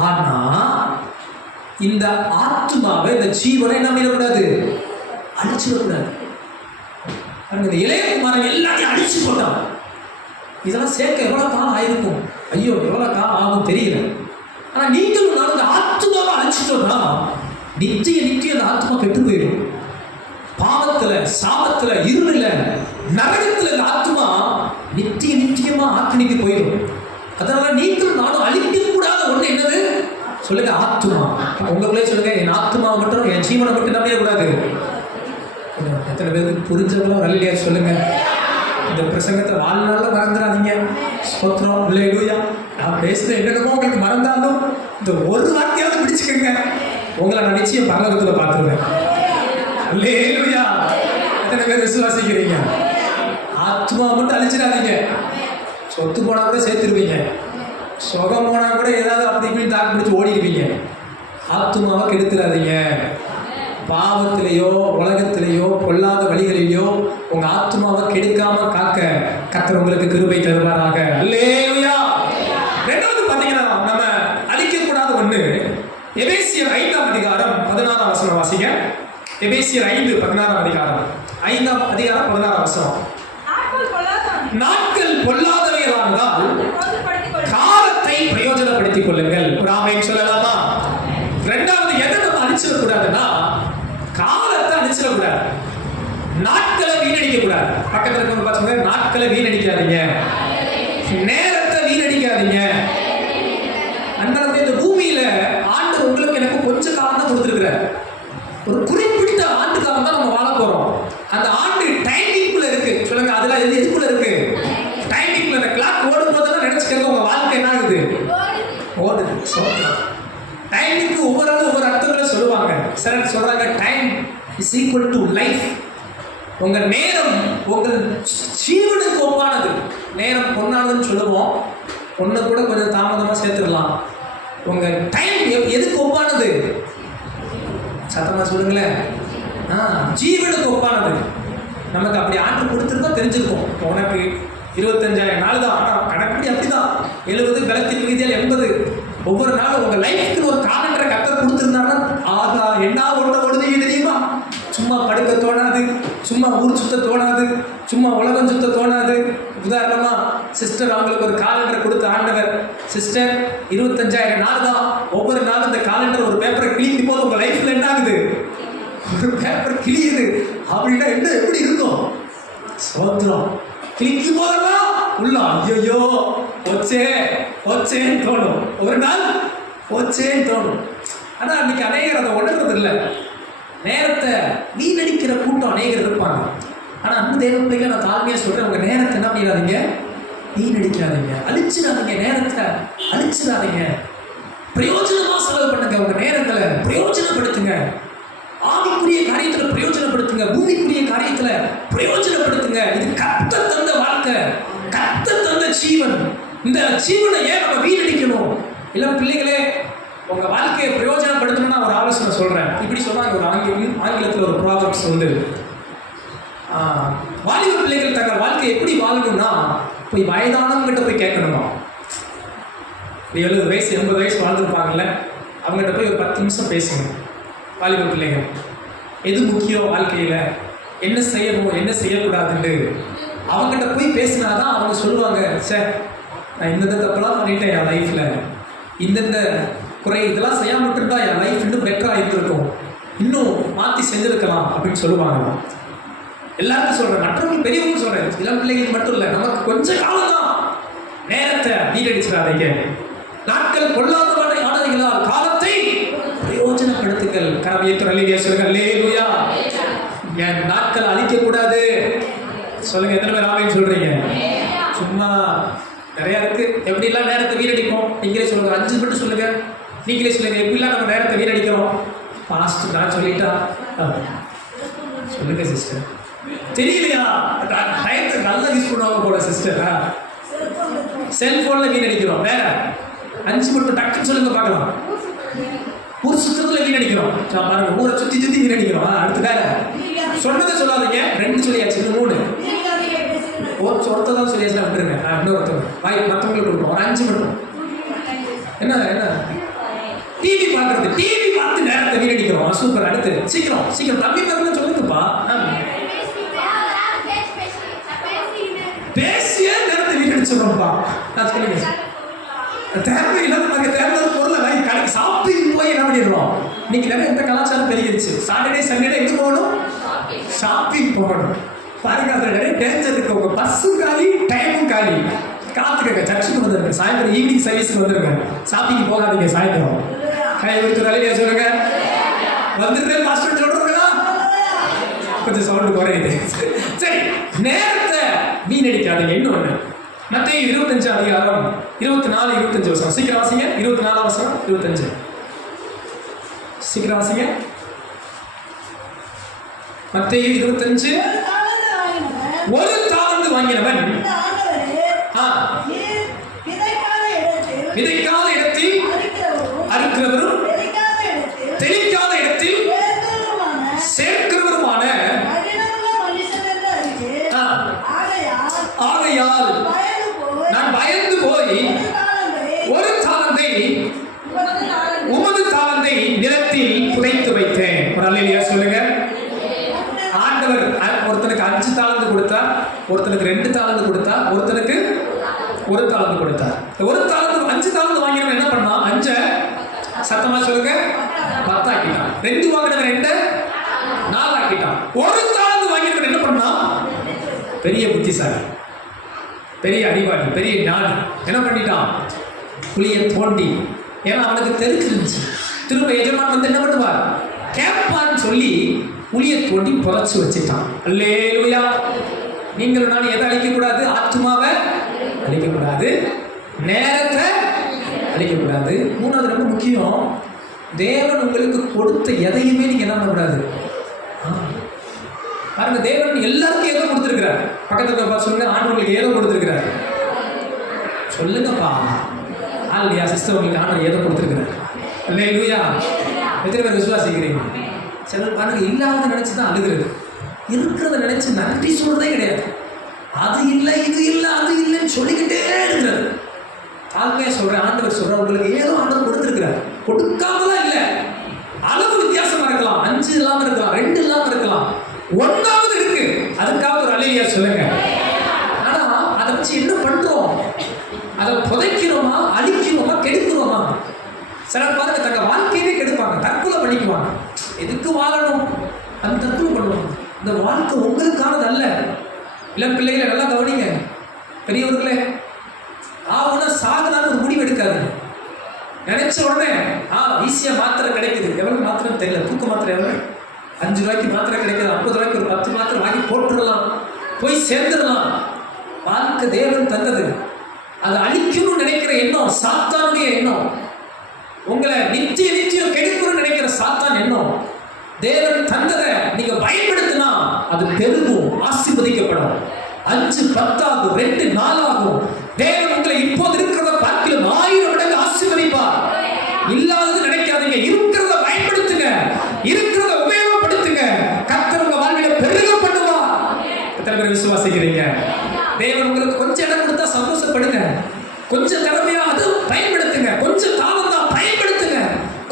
ஆனா இந்த ஆத்மாவை, இந்த ஜீவனை என்ன பண்ணிடக்கூடாது? அழிச்சிடக்கூடாது. இந்த இளைய குமாரன் எல்லாத்தையும் அழிச்சு போட்டான். இதெல்லாம் சேர்க்க எவ்வளவு காலம் ஆயிருக்கும்? ஐயோ, எவ்வளவு காலம் ஆகும் தெரியல. ஆனா நீங்களும் நான் இந்த ஆத்மாவை அழிச்சிட்டோம்னா நித்திய அந்த ஆத்மா கெட்டு போயிடும். பாவத்துல, சாபத்துல, இருளில, நரகத்துல இந்த ஆத்மா நித்தியமா ஆத்மிக்கு போயிடும். அதனால நீங்களும் நானும் அழிக்க கூடாத ஒண்ணு என்னது சொல்லுங்க? ஆத்மா. உங்களுக்குள்ளே சொல்லுங்க, என் ஆத்மாவை மட்டும், என் ஜீவனை மட்டும் நம்பிட கூடாது. எத்தனை பேருக்கு புரிஞ்சவங்களோ அல்லேலூயா சொல்லுங்க. இந்த பிரசங்கத்தை வாழ்நாள்ல மறந்துடாதீங்க. ஸ்தோத்திரம். அல்லேலூயா. நான் பேசுறது என்னென்னமோ உங்களுக்கு மறந்தாலும் இந்த ஒரு வார்த்தையாவது பிடிச்சுக்கோங்க. உங்களை நான் நிச்சயம் பரலோகத்துல பார்த்துருவேன். அல்லேலூயா. எத்தனை பேர் விசுவாசிக்கிறீங்க? ஆத்மா மட்டும் அழிச்சிடாதீங்க. சொத்து போனா கூட சேர்த்துருவீங்க, சுகம் போனா கூட ஏதாவது அப்படி இப்படி தாக்கு பிடிச்சி ஓடிடுவீங்க. ஆத்மாவை கெடுத்துடாதீங்க. பாவத்திலேயோ உலகத்திலேயோ பொல்லாத வழிகளிலேயோ உங்க ஆத்மாவை கெடுக்காம காக்க கர்த்தர் உங்களுக்கு கிருபை தருவாராக. அல்லேலூயா. ரெண்டாவது பாத்தீங்கன்னா நம்ம அழிக்கக்கூடாத ஒண்ணு, எபேசியர் 5ஆம் அதிகாரம் 16ஆம் வசனம் வாசிங்க. எபேசியர் 5:16 அதிகாரம் 5ஆம் அதிகாரம் 16ஆம் வசனம். நாட்கள் பொல்லாதவைகளானதால் காலத்தை பிரயோஜனப்படுத்திக் கொள்ளுங்கள். ஒரு ஆமென் சொல்லலாமா? ரெண்டாவது எதை நம்ம அழிச்சிடக்கூடாதுன்னா, காலத்தை அழிச்சிடக்கூடாது, நாட்களை வீணடிக்க கூடாது. பக்கத்துல இருக்கவங்க பார்த்து நாட்களை வீணடிக்காதீங்க, நேரத்தை வீணடிக்காதீங்க. அந்த இந்த பூமியில ஆண்டு உங்களுக்கு எனக்கு கொஞ்ச காலம் தான் கொடுத்துருக்கிறார். ஒரு குறிப்பிட்ட ஆண்டு காலம் தான் நம்ம வாழ போறோம். அந்த ஆண்டு டைமிங்குள்ள இருக்கு. சொல்லுங்க, அதுல எதுக்குள்ள இருக்கு? டைமிங்குள்ள. அந்த கிளாக் ஓடும் போதெல்லாம் நினைச்சுக்கங்க உங்க வாழ்க்கை என்ன ஆகுது? ஓடுது. டைமுக்கு ஒவ்வொரு அர்த்தங்களை சொல்லுவாங்க. சிலர் சொல்றாங்க time is equal to life. உங்க நேரம் உங்கள் ஜீவனுக்கு ஒப்பானது. நேரம் பொன்னானதுன்னு சொல்லுவோம், பொண்ணு கூட கொஞ்சம் தாமதமா சேர்த்துடலாம். உங்க டைம் எதுக்கு ஒப்பானது? சத்தமா சொல்லுங்களேன். ஜீவனுக்கு ஒப்பானது. நமக்கு அப்படி ஆண்டு கொடுத்துருந்தா தெரிஞ்சிருக்கும். உனக்கு 25,000 நாள் தான், ஆனால் கணக்குப்படி அப்படிதான் 70 பலத்தின் மீதியால் 80. ஒவ்வொரு நாளும் உங்க லைஃப்க்கு ஒரு காலண்டரை கர்த்தர் கொடுத்துருந்தாருன்னா, ஆகா என்ன ஓடுது தெரியுமா? சும்மா படுக்க தோணாது, சும்மா ஊர் சுத்த தோணாது, சும்மா உலகம் சுத்த தோணாது. உதாரணமா சிஸ்டர் அவங்களுக்கு ஒரு காலண்டர் கொடுத்த ஆண்டவர், சிஸ்டர் 25,000 நாள் தான், ஒவ்வொரு நாளும் இந்த காலண்டர் ஒரு பேப்பரை கிழிக்கும் போது உங்க லைஃப்ல என்ன ஆகுது? ஒரு பேப்பர் கிழியுது அப்படின்னா என்ன எப்படி இருக்கும்? சோத்திரம். கிழிக்கும் போதெல்லாம் உள்ள ஐயோ ஒச்சேன்னு தோணும், ஒரு நாள் ஒச்சேன்னு தோணும். ஆனா அன்னைக்கு அநேகர் அதை உணர்றது இல்லை. நேரத்தை வீணடிக்கிற கூட்டம் அநேகர் இருப்பாங்க. ஆனா அன்பு தேவ பிள்ளைகளை நான் தாழ்மையா சொல்றேன், உங்க நேரத்தை என்ன பண்ணிடாதீங்க, வீணடிக்காதீங்க, அழிச்சிடாதீங்க, நேரத்தை அழிச்சிடாதீங்க. பிரயோஜனமா செலவு பண்ணுங்க. உங்க நேரங்களை பிரயோஜனப்படுத்துங்க. ஆவிக்குரிய காரியத்துல பிரயோஜனப்படுத்துங்க, பூமிக்குரிய காரியத்துல பிரயோஜனப்படுத்துங்க. இது கர்த்தர் தந்த வாழ்க்கை, கர்த்தர் தந்த ஜீவன். இந்த ஜீவனை ஏன் நம்ம வீணடிக்கணும்? இல்ல பிள்ளைகளே, உங்க வாழ்க்கையை பிரயோஜனப்படுத்தணும்னா ஒரு ஆலோசனை சொல்றேன். இப்படி சொன்னாங்க, ஒரு ஆங்கிலத்தில் ஒரு ப்ராவர்ப்ஸ் வந்து, வாலிப பிள்ளைகள் தங்கள் வாழ்க்கையை எப்படி வாழணும்னா, போய் வயதானவங்கிட்ட போய் கேட்கணுமா. 70 வயசு 80 வயசு வாழ்ந்துருப்பாங்கல்ல, அவங்ககிட்ட போய் ஒரு 10 நிமிஷம் பேசுங்க. வாலிப பிள்ளைகள், எது முக்கியம் வாழ்க்கையில், என்ன செய்யணும் என்ன செய்யக்கூடாதுன்னு அவங்ககிட்ட போய் பேசினாதான் அவங்க சொல்லுவாங்க, சார் நான் இந்தந்த தப்பெல்லாம் பண்ணிட்டேன் என் லைஃப்பில், இந்தந்த குறை இதெல்லாம் செய்யாமல் விட்டுருந்தா என் லைஃப் இன்னும் பெட்டராக இருந்திருக்கும், இன்னும் மாற்றி செஞ்சுருக்கலாம் அப்படின்னு சொல்லுவாங்க. எல்லாருக்கும் சொல்கிறேன், மற்றவங்க பெரியவங்க சொல்கிறேன், இளம் பிள்ளைகளுக்கு மட்டும் இல்லை, நமக்கு கொஞ்சம் காலம் தான். நேரத்தை வீணடிச்சிடாதீங்க. நாட்கள் பொல்லாதவான ஆனதைகளால் காலத்தை பிரயோஜனப்படுத்துங்கள். கரவியத்துறையிலே சொல்லுங்க அல்லேலூயா. என் நாட்கள் அழிக்க கூடாது. சொல்லுங்க, எத்தனை பேர் ஆமென் சொல்றீங்க? சும்மா நிறைய இருக்கு. எப்படிலாம் நேரத்தை வீணடிப்போம் நீங்களே சொல்லுங்க. 5 மட்டும் சொல்லுங்க, நீங்களே சொல்லுங்க. எப்படிலாம் நம்ம நேரத்தை வீணடிக்கிறோம்? பாஸ்ட் நான் சொல்லிட்டா சொல்லுங்க சிஸ்டர். தெரியலையா? டயத்தை நல்லா யூஸ் பண்ணுவாங்க போல சிஸ்டர். செல்போன்ல வீணடிக்கிறோம். வேற 5 மட்டும் டக்குன்னு சொல்லுங்க பார்க்கலாம். ஊர் சுத்தத்துல வீணடிக்கிறோம். பாருங்க, ஊரை சுத்தி வீணடிக்கிறோம். அடுத்து வேற சொன்னதை சொல்லாதீங்க. 2 சொல்லியாச்சு, இன்னும் 3. ஒருத்தான் சொல்லியாச்சு, விட்டுருங்க. இன்னொருத்தவங்க வாய் மற்றவங்களுக்கு கொடுப்போம். ஒரு 5 மட்டும். என்ன டிவி பார்க்கறது, டிவி பார்த்து நேரத்தை வீணடிக்கிறோம். சூப்பர். அடுத்து சீக்கிரம் தம்பி தரணும் சொல்லுங்கப்பா. பேசிய நேரத்தை வீணடிச்சிடறோம்ப்பா. நான் சொல்லுங்க, தேவையில்லாத நாங்கள் தேவையில்லாத பொருளை வாங்கி கடைக்கு ஷாப்பிங் போய் என்ன பண்ணிடுறோம். இன்னைக்கு நிறைய இந்த கலாச்சாரம் பெருகிடுச்சு. சாட்டர்டே சண்டே எங்கே போகணும்? ஷாப்பிங் போகணும். பாருங்க, அதில் நிறைய டேஞ்சர் இருக்கு. உங்க பஸ்ஸும் காலி, டைமும் காலி. காத்துக்கங்க, சர்ச்சுக்கு வந்துருங்க. சாயந்தரம் ஈவினிங் சர்வீஸுக்கு வந்துருங்க. ஷாப்பிங் போகாதீங்க. சாயந்தரம் கை ஒரு வேலையை சொல்லுங்க. வந்துருங்க மாஸ்டர் சொல்றீங்களா? கொஞ்சம் சவுண்டு குறையுது. சரி, நேரத்தை வீணடிக்காதீங்க. இன்னொன்று, மத்தேயு 25 அதிகாரம் 24, 25 வசனம். சீக்கிரம் வாசிங்க. 24 வசனம் 25. சீக்கிரம் வாசிங்க. மத்தேயு 25 ஒரு தாலந்து வாங்கினவன் விதைக்காத இடத்தில் அறுக்கிறவரும் தெளிக்காத இடத்தில் சேர்க்கிறவருமான ஆகையால் நான் பயந்து போய் ஒரு தாளந்தை உமது தாளந்தை நிலத்தில் புதைத்து வைத்தேன். ஒரு அல்லேலூயா சொல்லுங்க. ஆண்டவர் ஒருத்தனுக்கு 5 தாளந்து கொடுத்தார், ஒருத்தனுக்கு 2 தாளந்து கொடுத்தார், ஒருத்தனுக்கு 1 தாளந்து கொடுத்தார். 1 தாளந்து 5 தாளந்து வாங்கினவன் என்ன பண்ணான்? 5 சத்தமா சொல்லுங்க 10 ஆக்கிட்டான். 2 வாங்கினவன் 2 4 ஆக்கிட்டான். 1 தாளந்து வாங்கினவன் என்ன பண்ணான்? பெரிய புத்திசாலி, பெரிய அடிவாளி, பெரிய ஞானி. என்ன பண்ணிட்டான்? குழியை தோண்டி, ஏன்னா அவனுக்கு தெரிஞ்சிருந்துச்சு திரும்ப எஜமான் வந்து என்ன பண்ணுவார் கேட்பான்னு சொல்லி குழியை தோண்டி புதைச்சு வச்சுட்டான். அல்லேலூயா. நீங்கள் நான் எதை அழிக்கக்கூடாது? ஆத்மாவை அழிக்கக்கூடாது, நேரத்தை அழிக்கக்கூடாது. 3வது ரொம்ப முக்கியம், தேவன் உங்களுக்கு கொடுத்த எதையுமே நீங்க என்ன பண்ணக்கூடாது. பாருங்க, தேவன் எல்லாருக்கும் ஏதோ கொடுத்துருக்கிறார். பக்கத்துல சொல்லுங்க, ஆண்டவர்களுக்கு ஏதோ கொடுத்துருக்கிறார். சொல்லுங்கப்பா, இல்லையா சிஸ்டர், உங்களுக்கு ஆண்டவர் ஏதோ கொடுத்துருக்கிறார். அல்லேலூயா. எத்தனை பேர் விசுவாசிக்கிறீங்க? சிலர் பாருங்க, இல்லாத நினைச்சுதான் அழுகிறது, இருக்கிறத நினைச்சு நன்றி சொல்றதே கிடையாது. அது இல்லை, இது இல்லை, அது இல்லைன்னு சொல்லிக்கிட்டே இருக்கிறது. தாழ்மையா சொல்றேன், ஆண்டவர் சொல்ற உங்களுக்கு ஏதோ ஆண்டவர் கொடுத்துருக்கிறார். கொடுக்காமலாம் இல்லை, அளவு வித்தியாசமா இருக்கலாம். 5 இல்லாம இருக்கலாம், 2 இல்லாம இருக்கலாம், 1வது இருக்கு. அதுக்காக ஒரு அல்லேலூயா சொல்லுங்க. ஆனா அதை வச்சு என்ன பண்றோம்? அதை புதைக்கிறோமா, அழிக்கிறோமா, கெடுக்கிறோமா? சிலர் பாருங்க, தங்க வாழ்க்கையவே கெடுப்பாங்க, தற்கொலை பண்ணிக்குவாங்க. எதுக்கு வாழணும்? அந்த தற்கொலை பண்ணுவாங்க. இந்த வாழ்க்கை உங்களுக்கானது அல்ல. இளம் பிள்ளைகளை நல்லா கவனிங்க, பெரியவர்களே. ஆகுனா சாகுனான்னு ஒரு முடிவு எடுக்காது. நினைச்ச உடனே ஈஸியா மாத்திரை கிடைக்குது. எவ்வளவு மாத்திரம் தெரியல, தூக்க மாத்திரை எவ்வளவு? 5 ரூபாய்க்கு மாத்திரை கிடைக்குது. 50 ரூபாய்க்கு ஒரு 10 மாத்திரை வாங்கி போட்டுடலாம், போய் சேர்ந்துடலாம். வாழ்க்கை தேவன் தந்தது. அதை அழிக்கணும்னு நினைக்கிற எண்ணம் சாத்தானுடைய எண்ணம். உங்களை நிச்சயம் கெடுக்கணும்னு நினைக்கிற சாத்தான் எண்ணம். தேவன் தந்ததை நீங்க பயன்படுத்தினா அது பெருகும், ஆசீர்வதிக்கப்படும். 5 10 ஆகும், 2 4 ஆகும். தேவன் உங்களை இப்போது இருக்கிறத பார்க்கலும் 1000 மடங்கு ஆசீர்வதிப்பார். இல்லாதது நினைக்காதீங்க, இருக்கிறத பயன்படுத்துங்க, இருக்கிறத உபயோகப்படுத்துங்க. கர்த்தர் உங்க வாழ்க்கையில பெருக பண்ணுவார். எத்தனை பேர் விசுவாசிக்கிறீங்க? தேவன் உங்களுக்கு கொஞ்சம் இடம் கொடுத்தா சந்தோஷப்படுங்க, கொஞ்சம் திறமையா அது பயன்படுத்துங்க, கொஞ்சம் தாளம் தான் பயன்படுத்துங்க,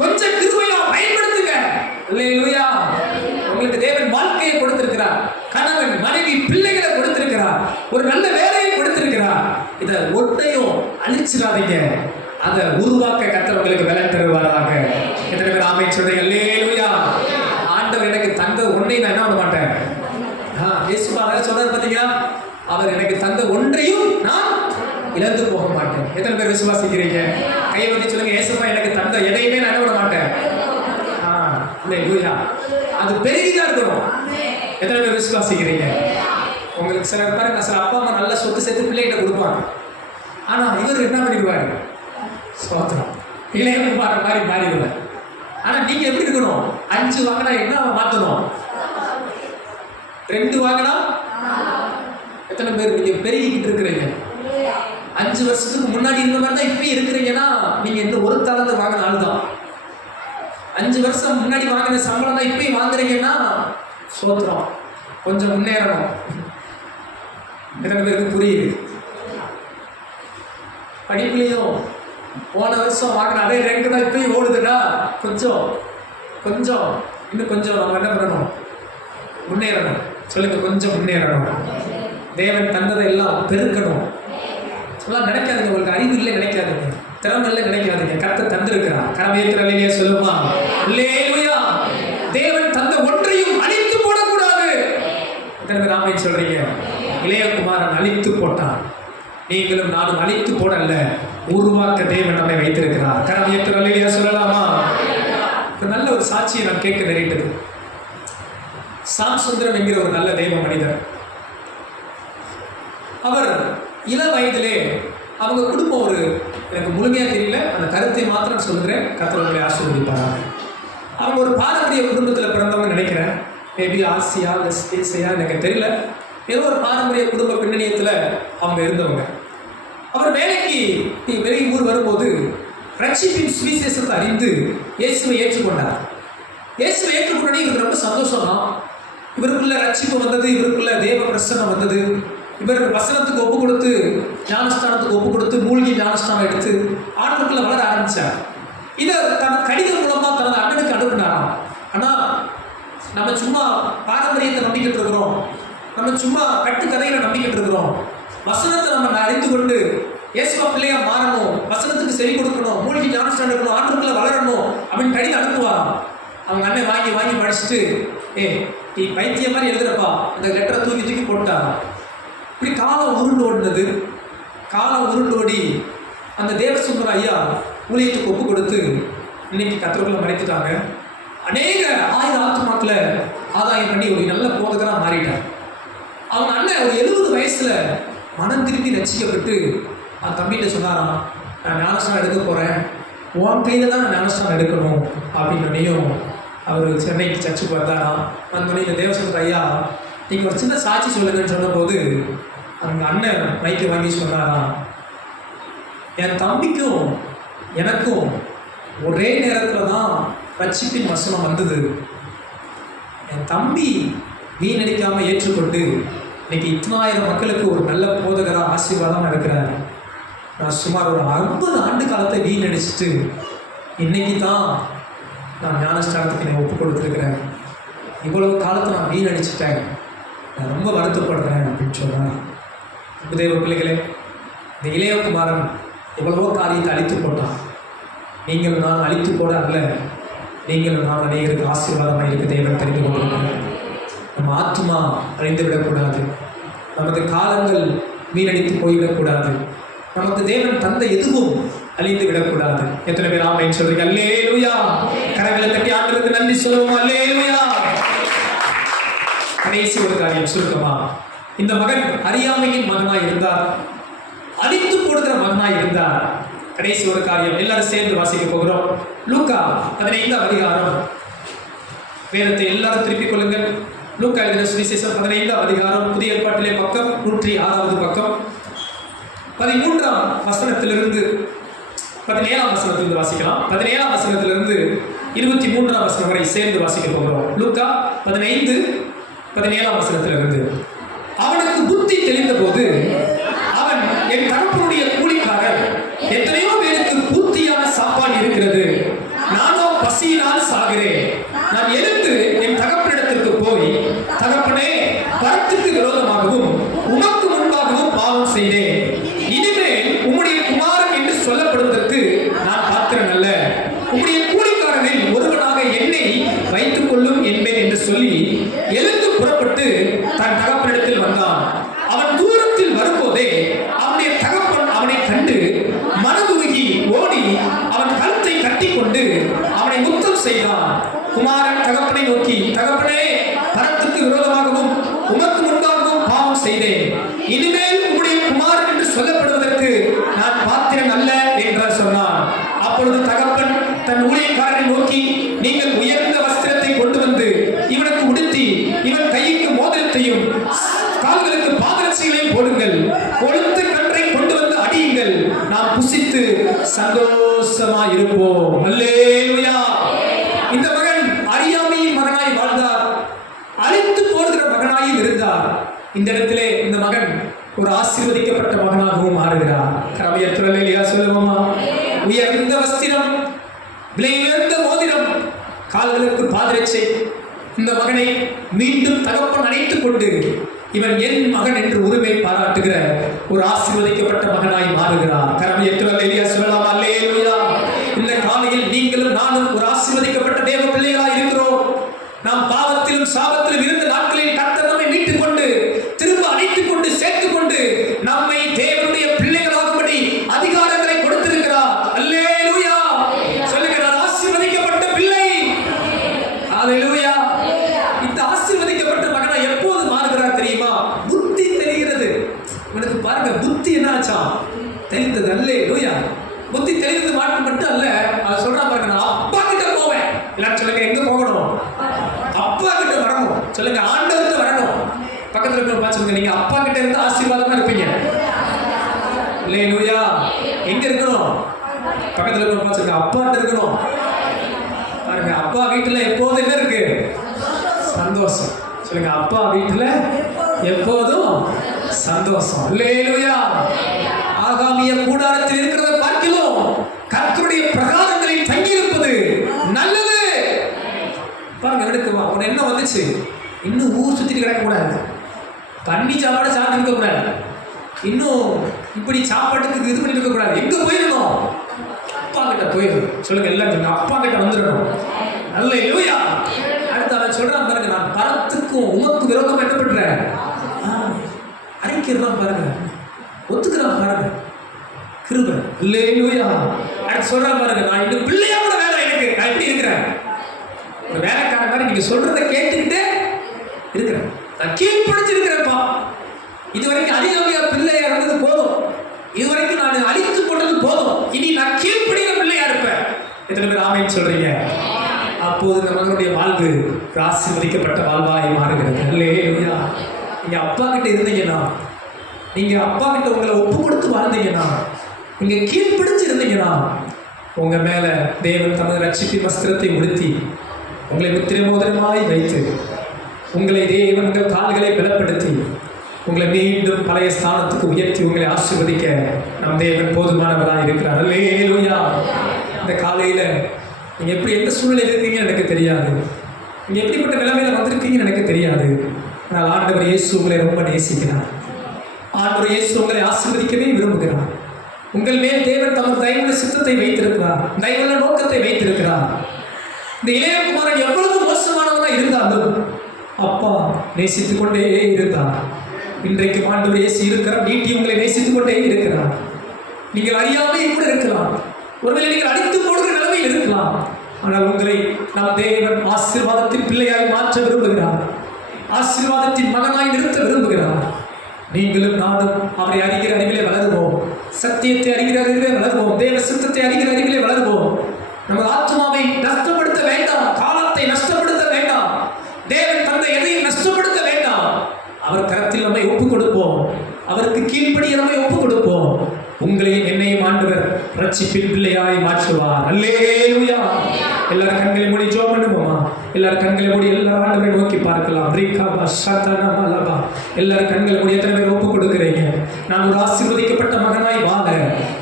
கொஞ்சம் கிருபையா பயன்படுத்துங்க. அல்லேலூயா. உங்களுக்கு தேவன் வாழ்க்கையை கொடுத்திருக்கிறார், கணவன் மனைவி பிள்ளைகளை கொடுத்திருக்கிறார், ஒரு நல்ல வேலையை கொடுத்திருக்கிறார். இதை ஒன்றையும் அழிச்சிடாதீங்க, அதை உருவாக்க கர்த்தர் உங்களுக்கு பலன் தருவாராக. எத்தனை பேர் ஆமென் சொல்றீங்க? அல்லேலூயா. ஆண்டவர் எனக்கு தந்த ஒன்றையும் நான் என்ன பண்ண மாட்டேன். இயேசுவா சொல்றாரு பாத்தீங்களா, அவர் எனக்கு தந்த ஒன்றையும் நான் இழந்து போக மாட்டேன். எத்தனை பேர் விசுவாசிக்கிறீங்க? கையை வந்து சொல்லுங்க, இயேசுவா எனக்கு தந்த எதையுமே நான் என்ன விட மாட்டேன். அது பெருகிதான் இருக்கணும். எத்தனை பேர் விசுவாசிக்கிறீங்க? உங்களுக்கு சிலர் பாருங்க, சில அப்பா அம்மா நல்ல சொத்து சேர்த்து பிள்ளைகிட்ட கொடுப்பாங்க. ஆனா இவர் என்ன பண்ணிடுவாரு? சோத்திரம் இளையகுமார மாதிரி மாறிடுவார். ஆனா நீங்க எப்படி இருக்கணும்? 5 வாங்கினா என்ன மாத்தணும்? 2 வாங்கினா எத்தனை பேர் நீங்க பெருகிக்கிட்டு இருக்கிறீங்க? 5 வருஷத்துக்கு முன்னாடி இந்த மாதிரி தான் இப்படி இருக்கிறீங்கன்னா நீங்க இந்த ஒரு தாளந்து வாங்கின ஆள் தான். 5 வருஷம் முன்னாடி வாங்கின சம்பளம் தான் இப்பயும் வாங்குறீங்கன்னா சோத்திரம், கொஞ்சம் முன்னேறணும். எத்தனை பேருக்கு புரியுது? படிப்புலையும் போன வருஷம் வாங்கின அதே ரேங்க் தான் இப்பயும் ஓடுதுன்னா கொஞ்சம் இன்னும் கொஞ்சம் நம்ம என்ன பண்ணணும்? முன்னேறணும். சொல்லுங்க, கொஞ்சம் முன்னேறணும். தேவன் தந்ததை எல்லாம் பெருக்கணும். சொல்லலாம் நினைக்காதீங்க, உங்களுக்கு அறிவு இல்லை நினைக்காதீங்க, திறமை இல்லை நினைக்காதீங்க. கர்த்தர் தந்திருக்கிறார். கரவேற்கிறே சொல்லுமா? அல்லேலூயா. தேவன் தந்த ஒன்றையும் அழித்து போடக்கூடாது. எத்தனை பேர் ஆமென் சொல்றீங்க? இளையகுமாரன் அழித்து போட்டான், நீங்களும் நானும் அழித்து போடல, உருவாக்க தேவன் நம்மை வைத்திருக்கிறார். கரவேற்கிறே சொல்லலாமா? நல்ல ஒரு சாட்சியை நான் கேட்க நேரிட்டது. சாம்சுந்தரம் என்கிற ஒரு நல்ல தெய்வ மனிதர். அவர் இள வயதிலே, அவங்க குடும்பம் ஒரு எனக்கு முழுமையா தெரியல, அந்த கருத்தை மாத்திரம் சொல்லுகிறேன், கர்த்தர் உங்களை ஆசீர்வதிப்பாராக. அவங்க ஒரு பாரம்பரிய குடும்பத்தில் பிறந்தவங்க நினைக்கிறேன். மேபி ஆசியா வெஸ்ட் ஏசியா எனக்கு தெரியல, ஏதோ ஒரு பாரம்பரிய குடும்ப பின்னணியத்தில் அவங்க இருந்தவங்க. அவர் வேலைக்கு வெளி ஊர் வரும்போது ரட்சிப்பின் சுவிசேஷத்தை அறிந்து இயேசுவை ஏற்றுக்கொண்டார். இயேசுவை ஏற்றுக்கொண்டே இவருக்கு ரொம்ப சந்தோஷம் தான். இவருக்குள்ள ரட்சிப்பு வந்தது, இவருக்குள்ள தேவ பிரசன்னம் வந்தது. இவர் வசனத்துக்கு ஒப்பு கொடுத்து, ஞானஸ்தானத்துக்கு ஒப்பு கொடுத்து, மூழ்கி ஞானஸ்தானம் எடுத்து ஆண்டுக்குள்ள வளர ஆரம்பிச்சார். இதை தன் கடிதம் மூலமா தனது அண்ணனுக்கு அனுப்பினாராம். ஆனால் நம்ம சும்மா பாரம்பரியத்தை நம்பிக்கிட்டு இருக்கிறோம், நம்ம சும்மா கட்டுக்கதைகளை நம்பிக்கிட்டு இருக்கிறோம். வசனத்தை நம்ம அறிந்து கொண்டு இயேசுவா பிள்ளையா மாறணும், வசனத்துக்கு செவி கொடுக்கணும், மூழ்கி ஞானஸ்தானம் எடுக்கணும், ஆண்டுக்குள்ள வளரணும் அப்படின்னு கடிதம் அனுப்புவாராம். அவங்க அண்ணன் வாங்கி வாங்கி படிச்சுட்டு, நீ பைத்திய மாதிரி எழுதுறப்பா, அந்த லெட்டரை தூக்கி தூக்கி போட்டாராம். இப்படி காலம் உருண்டு ஓடினது. காலம் உருண்டு ஓடி அந்த தேவசுந்தர ஐயா ஊழியத்துக்கு ஒப்பு கொடுத்து இன்னைக்கு கத்தருக்குள்ள மறைத்துட்டாங்க. அநேக 1000 ஆத்மாக்களை ஆதாயம் பண்ணி ஒரு நல்ல போதகராக மாறிட்டார். அவங்க அண்ணன் ஒரு 70 வயசுல மனம் திரும்பி ரசிக்கப்பட்டு அந்த தம்பிகிட்ட சொன்னாராம், நான் ஞானஸ்தானம் எடுக்க போகிறேன், உன் கையில் தான் நான் ஞானஸ்தானம் எடுக்கணும் அப்படின்னுனையும் அவர் சென்னைக்கு சர்ச்சுக்கு வந்தாராம். வந்தோடனே இந்த தேவசுந்தர ஐயா நீங்கள் ஒரு சின்ன சாட்சி சொல்லுங்கன்னு சொன்னபோது அவங்க அண்ணன் மைக்கை வாங்கி சொன்னாராம், என் தம்பிக்கும் எனக்கும் ஒரே நேரத்தில் தான் ரட்சிப்பின் வசனம் வந்தது. என் தம்பி வீணடிக்காமல் ஏற்றுக்கொண்டு இன்னைக்கு 10,000 மக்களுக்கு ஒரு நல்ல போதகராக ஆசீர்வாதமாக இருக்கிறார். நான் சுமார் ஒரு 50 ஆண்டு காலத்தை வீணடிச்சுட்டு இன்னைக்கு தான் நான் ஞானஸ்தானத்துக்கு என்னை ஒப்பு கொடுத்துருக்கிறேன். இவ்வளவு காலத்தை நான் வீணடிச்சிட்டேன், நான் ரொம்ப வருத்தப்படுறேன் அப்படின்னு சொன்னார். தேவ பிள்ளைகளே, இந்த இளையகுமாரன் எவ்வளவோ காரியத்தை அழித்து போட்டான். நீங்கள் நான் அழித்து போட அல்ல, நீங்கள் நான் அநேகருக்கு ஆசீர்வாதமாக இருக்க தேவன் தெரிந்து கொண்டிருக்கிறேன். நம்ம ஆத்மா அழிந்து விடக்கூடாது, நமது காலங்கள் வீணடித்து போய்விடக்கூடாது, நமக்கு தேவன் தந்த எதுவும் அழிந்து விடக்கூடாது. எத்தனை பேர் ஆமென் சொல்றீங்க? அல்லேலூயா. கரங்களை தட்டி ஆண்டவருக்கு நன்றி சொல்லுவோம். அல்லேலூயா. கடைசி ஒரு காரியம் சுருக்கமா, இந்த மகன் அறியாமையின் மகனாய் இருந்தார், அழித்து போடுகிற மகனாய் இருந்தார். கடைசி ஒரு காரியம் எல்லாரும் சேர்ந்து வாசிக்க போகிறோம். லூக்கா 15ஆம் அதிகாரம். வேதத்தை எல்லாரும் திருப்பிக் கொள்ளுங்கள். லூக்கா எழுதின சுவிசேஷம் 15ஆம் அதிகாரம், புதிய ஏற்பாட்டிலே பக்கம் 106வது பக்கம், 13ஆம் வசனத்திலிருந்து 17ஆம் வசனத்திலிருந்து வாசிக்கலாம். 17ஆம் வசனத்திலிருந்து 23ஆம் வசனம் வரை சேர்ந்து வாசிக்க போகிறோம். லூக்கா 15 17ஆம் வசனத்திலிருந்து. அவனுக்கு புத்தி தெளிந்த போது அவன், என் தகப்பனுடைய கூலிக்காரர் எத்தனையோ பேருக்கு பூர்த்தியான சாப்பாடு இருக்கிறது, நானோ பசியினால் சாகிறேன். நான் எழுந்து என் தகப்பனிடத்திற்கு போய், தகப்பனே, பரத்துக்கு விரோதமாகவும் உமக்கு முன்பாகவும் பாவம் செய்தேன், இனிமேல் உம்முடைய குமாரன் என்று சொல்லப்படுவதற்கு நான் பாத்திரன் அல்ல, உம்முடைய கூலிக்காரனில் ஒருவனாக என்னை வைத்துக் கொள்ளும் என்பேன் என்று சொல்லி எழுந்து புறப்பட்டு தன் தகப்பனிடத்தில் வந்தான். அவன் தூரத்தில் வரும்போதே அவனுடைய தகப்பன் அவனை கண்டு மனதுருகி ஓடி அவன் கழுத்தை கட்டிக்கொண்டு அவனை முத்தம் செய்தான். குமாரன் தகப்பனை நோக்கி, தகப்பனே, பரத்துக்கு விரோதமாகவும் உமக்கு முன்பாகவும் பாவம் செய்தேன், இனிமேல் உம்முடைய குமாரன் என்று சொல்லப்படுவதற்கு நான் பாத்திரன் அல்ல என்று சொன்னான். அப்பொழுது தகப்பன் தன் ஊழியக்காரனை நோக்கி, நீங்கள் உயர்ந்த வஸ்திரத்தை கொண்டு வந்து இவனுக்கு உடுத்தி இவன் கைக்கு மோதிரத்தையும் கால்களுக்கு பாதரட்சைகளையும் போடுங்கள், கொழுத்து கன்றை கொண்டு வந்து அடியுங்கள், நாம் புசித்து சந்தோஷமா இருப்போம். அல்லேலூயா. இந்த மகன் அறியாமையின் மகனாய் வாழ்ந்தார், அழித்து போடுகிற மகனாயும் இருந்தார். இந்த இடத்திலே இந்த மகன் ஒரு ஆசீர்வதிக்கப்பட்ட மகனாகவும் மாறுகிறார். கரவையற்றவர்களையா சொல்லுவோமா? உயர்ந்த வஸ்திரம், விலை உயர்ந்த மோதிரம், கால்களுக்கு பாதரட்சை. இந்த மகனை மீண்டும் தகப்பன் அணைத்துக் கொண்டு இவன் என் மகன் என்று உரிமை பாராட்டுகிற ஒரு ஆசீர்வதிக்கப்பட்ட மகனாய் மாறுகிறார். கரவையற்றவர்களையா சொல்லலாம். அல்லேலூயா. இந்த காலையில் நீங்களும் நானும் ஒரு ஆசீர்வதிக்கப்பட்ட தேவ பிள்ளைகளாய் இருக்கிறோம். நாம் பாவத்திலும் சாபத்திலும் இருந்த நாட்களில் கர்த்தர் நம்மை மீட்டுக் கொண்டு திரும்ப அணைத்துக் கொண்டு சேர்த்துக் கொண்டு நம்மை தேவனுடைய பிள்ளைகளாகும்படி அதிகாரங்களை கொடுத்திருக்கிறார். அல்லேலூயா. சொல்லுகிறார், ஆசீர்வதிக்கப்பட்ட பிள்ளை. அல்லேலூயா. இந்த ஆசீர்வதிக்கப்பட்ட மகனா எப்போது மாறுகிறார் தெரியுமா? புத்தி தெரிகிறது. இவனுக்கு பாருங்க, புத்தி என்னாச்சா? தெரிந்தது. அல்லேலூயா. புத்தி தெளிந்தது மட்டும் அல்ல, அதை சொல்றா பாருங்க, நான் அப்பா கிட்ட போவேன். எல்லாரும் சொல்லுங்க, எங்க போகணும்? அப்பா கிட்ட வரணும். பார்த்து சொல்லுங்க, நீங்க அப்பா கிட்ட இருந்து ஆசீர்வாதமா இருப்பீங்க. அல்லேலூயா. எங்க இருக்கணும்? பக்கத்துல இருக்கணும் பார்த்து சொல்லுங்க, அப்பா கிட்ட இருக்கணும். பாருங்க, அப்பா வீட்டுல எப்போதும் என்ன இருக்கு? சந்தோஷம். சொல்லுங்க, அப்பா வீட்டுல எப்போதும் சந்தோஷம். அல்லேலூயா. ஆகாமிய கூடாரத்தில் இருக்கிறத பார்க்கிறோம், கர்த்தருடைய பிரகாரங்களில் தங்கியிருப்பது நல்லது. பாருங்க, எடுக்குமா உன என்ன வந்துச்சு? இன்னும் ஊர் சுத்திட்டு கிடக்க கூடாது, தண்ணி சாப்பாடு சாப்பிட்டு இருக்க கூடாது, இன்னும் இப்படி சாப்பாட்டுக்கு இது பண்ணி இருக்க கூடாது. எங்க போயிடணும்? அப்பா கிட்ட போயிடணும். சொல்லுங்க எல்லாம், அப்பா கிட்ட வந்துடணும். அல்லேலூயா. அடுத்து அவன் சொல்றான் பாருங்க, நான் பரத்துக்கும் உமக்கு விரோதமா என்ன பண்றேன்? அறிக்கிறான் பாருங்க, ஒத்துக்கிறான் பாருங்க, கிருபை. அல்லேலூயா. அடுத்து சொல்றான் பாருங்க, நான் இன்னும் பிள்ளையா கூட வேலை எனக்கு, நான் எப்படி இருக்கிறேன்? ஒரு வேலைக்கார மாதிரி நீங்க சொல்றதை கேட்டுக்கிட்டே இருக்கிறேன், நான் கீழ்படிச்சு இருக்கிறேன்ப்பா. இதுவரைக்கும் அதிகாரியா பிள்ளையா இருந்தது போதும், இதுவரைக்கும் நான் அழித்து போட்டது போதும், இனி நான் கீழ்படிகிற பிள்ளையா இருப்பேன். எத்தனை பேர் ஆமைன்னு சொல்றீங்க? அப்போது நம்மளுடைய வாழ்வு ஆசீர்வதிக்கப்பட்ட வாழ்வாய் மாறுகிறது. அல்லேலூயா. நீங்க அப்பா கிட்ட இருந்தீங்கன்னா, நீங்க அப்பா கிட்ட உங்களை ஒப்பு கொடுத்து வாழ்ந்தீங்கன்னா, நீங்க கீழ்பிடிச்சு இருந்தீங்கன்னா, உங்க மேல தேவன் தமது ரட்சிப்பின் வஸ்திரத்தை உடுத்தி உங்களை முத்திரமோதிரமாய் வைத்து, உங்களை தேவன் உங்கள் கால்களை பலப்படுத்தி உங்களை மீண்டும் பழைய ஸ்தானத்துக்கு உயர்த்தி உங்களை ஆசீர்வதிக்க நம் தேவன் போதுமானவராக இருக்கிறார். அல்லேலூயா. இந்த காலையில நீங்க எப்படி எந்த சூழ்நிலை இருக்கீங்கன்னு எனக்கு தெரியாது, நீங்க எப்படிப்பட்ட நிலைமையில வந்திருக்கீங்கன்னு எனக்கு தெரியாது. ஆனால் ஆண்டவர் இயேசு உங்களை ரொம்ப நேசிக்கிறார். ஆண்டவர் இயேசு உங்களை ஆசீர்வதிக்கவே விரும்புகிறார். உங்கள் மேல் தேவன் தமது தயவுள்ள சித்தத்தை வைத்திருக்கிறார், தயவுள்ள நோக்கத்தை வைத்திருக்கிறார். இந்த இளையகுமாரன் எவ்வளவு மோசமானவனா இருந்தாலும் அப்பா நேசித்துக் கொண்டே இருந்தார். இன்றைக்கு ஆண்டவர் இயேசு இருக்கிறார், நீட்டி உங்களை நேசித்துக் கொண்டே இருக்கிறார். நீங்கள் அறியாமே கூட இருக்கலாம், ஒருவேளை நீங்கள் அடித்து போடுகிற நிலைமையில் இருக்கலாம். ஆனால் உங்களை நம் தேவன் ஆசீர்வாதத்தின் பிள்ளையாய் மாற்ற விரும்புகிறார், ஆசீர்வாதத்தின் மகனாய் நிறுத்த விரும்புகிறார். நீங்களும் நானும் அவரை அறிகிற அறிவிலே வளருவோம், சத்தியத்தை அறிகிற அறிவிலே வளருவோம், தேவ சித்தத்தை அறிகிற அறிவிலே வளருவோம். நமது ஆத்மாவை நஷ்டப்படுத்த வேண்டாம், காலத்தை நஷ்டப்படுத்த வேண்டாம், தேவன் தந்த எதையும் நஷ்டப்படுத்த வேண்டாம். அவர் கரத்தில் நம்மை ஒப்புக் கொடுப்போம், அவருக்கு கீழ்ப்படிய நம்மை ஒப்புக் கொடுப்போம். உங்களையும் என்னையும் ஆண்டவர் ரட்சிப்பின் பிள்ளையாய் மாற்றுவார். அல்லேலூயா. எல்லாரும் கண்களை மூடி ஜெபம் பண்ணுவோமா? எல்லாரும் கண்களை மூடி எல்லாரும் ஆண்டவரை நோக்கி பார்க்கலாம். எல்லாரும் கண்களை மூடி எத்தனை பேர் ஒப்புக் கொடுக்கிறீங்க? நான் ஒரு ஆசீர்வதிக்கப்பட்ட மகனாய் வாழ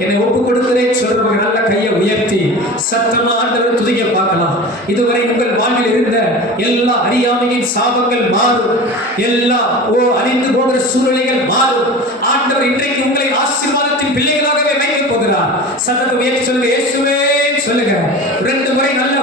என்னை ஒப்புக் கொடுக்கிறேன் சொல்றவங்க நல்ல கையை உயர்த்தி சத்தமா ஆண்டவரை துதிக்க பார்க்கலாம். இதுவரை உங்கள் வாழ்வில் இருந்த எல்லா அறியாமையின் சாபங்கள் மாறும், எல்லா அழிந்து போகிற சூழ்நிலைகள் மாறும். ஆண்டவர் இன்றைக்கு உங்களை ஆசீர்வாதத்தின் பிள்ளைகளாகவே வைக்கப் போகிறார். சத்தத்தை உயர்த்தி சொல்லுங்க, இயேசுவே சொல்லுங்க. 2 முறை நல்ல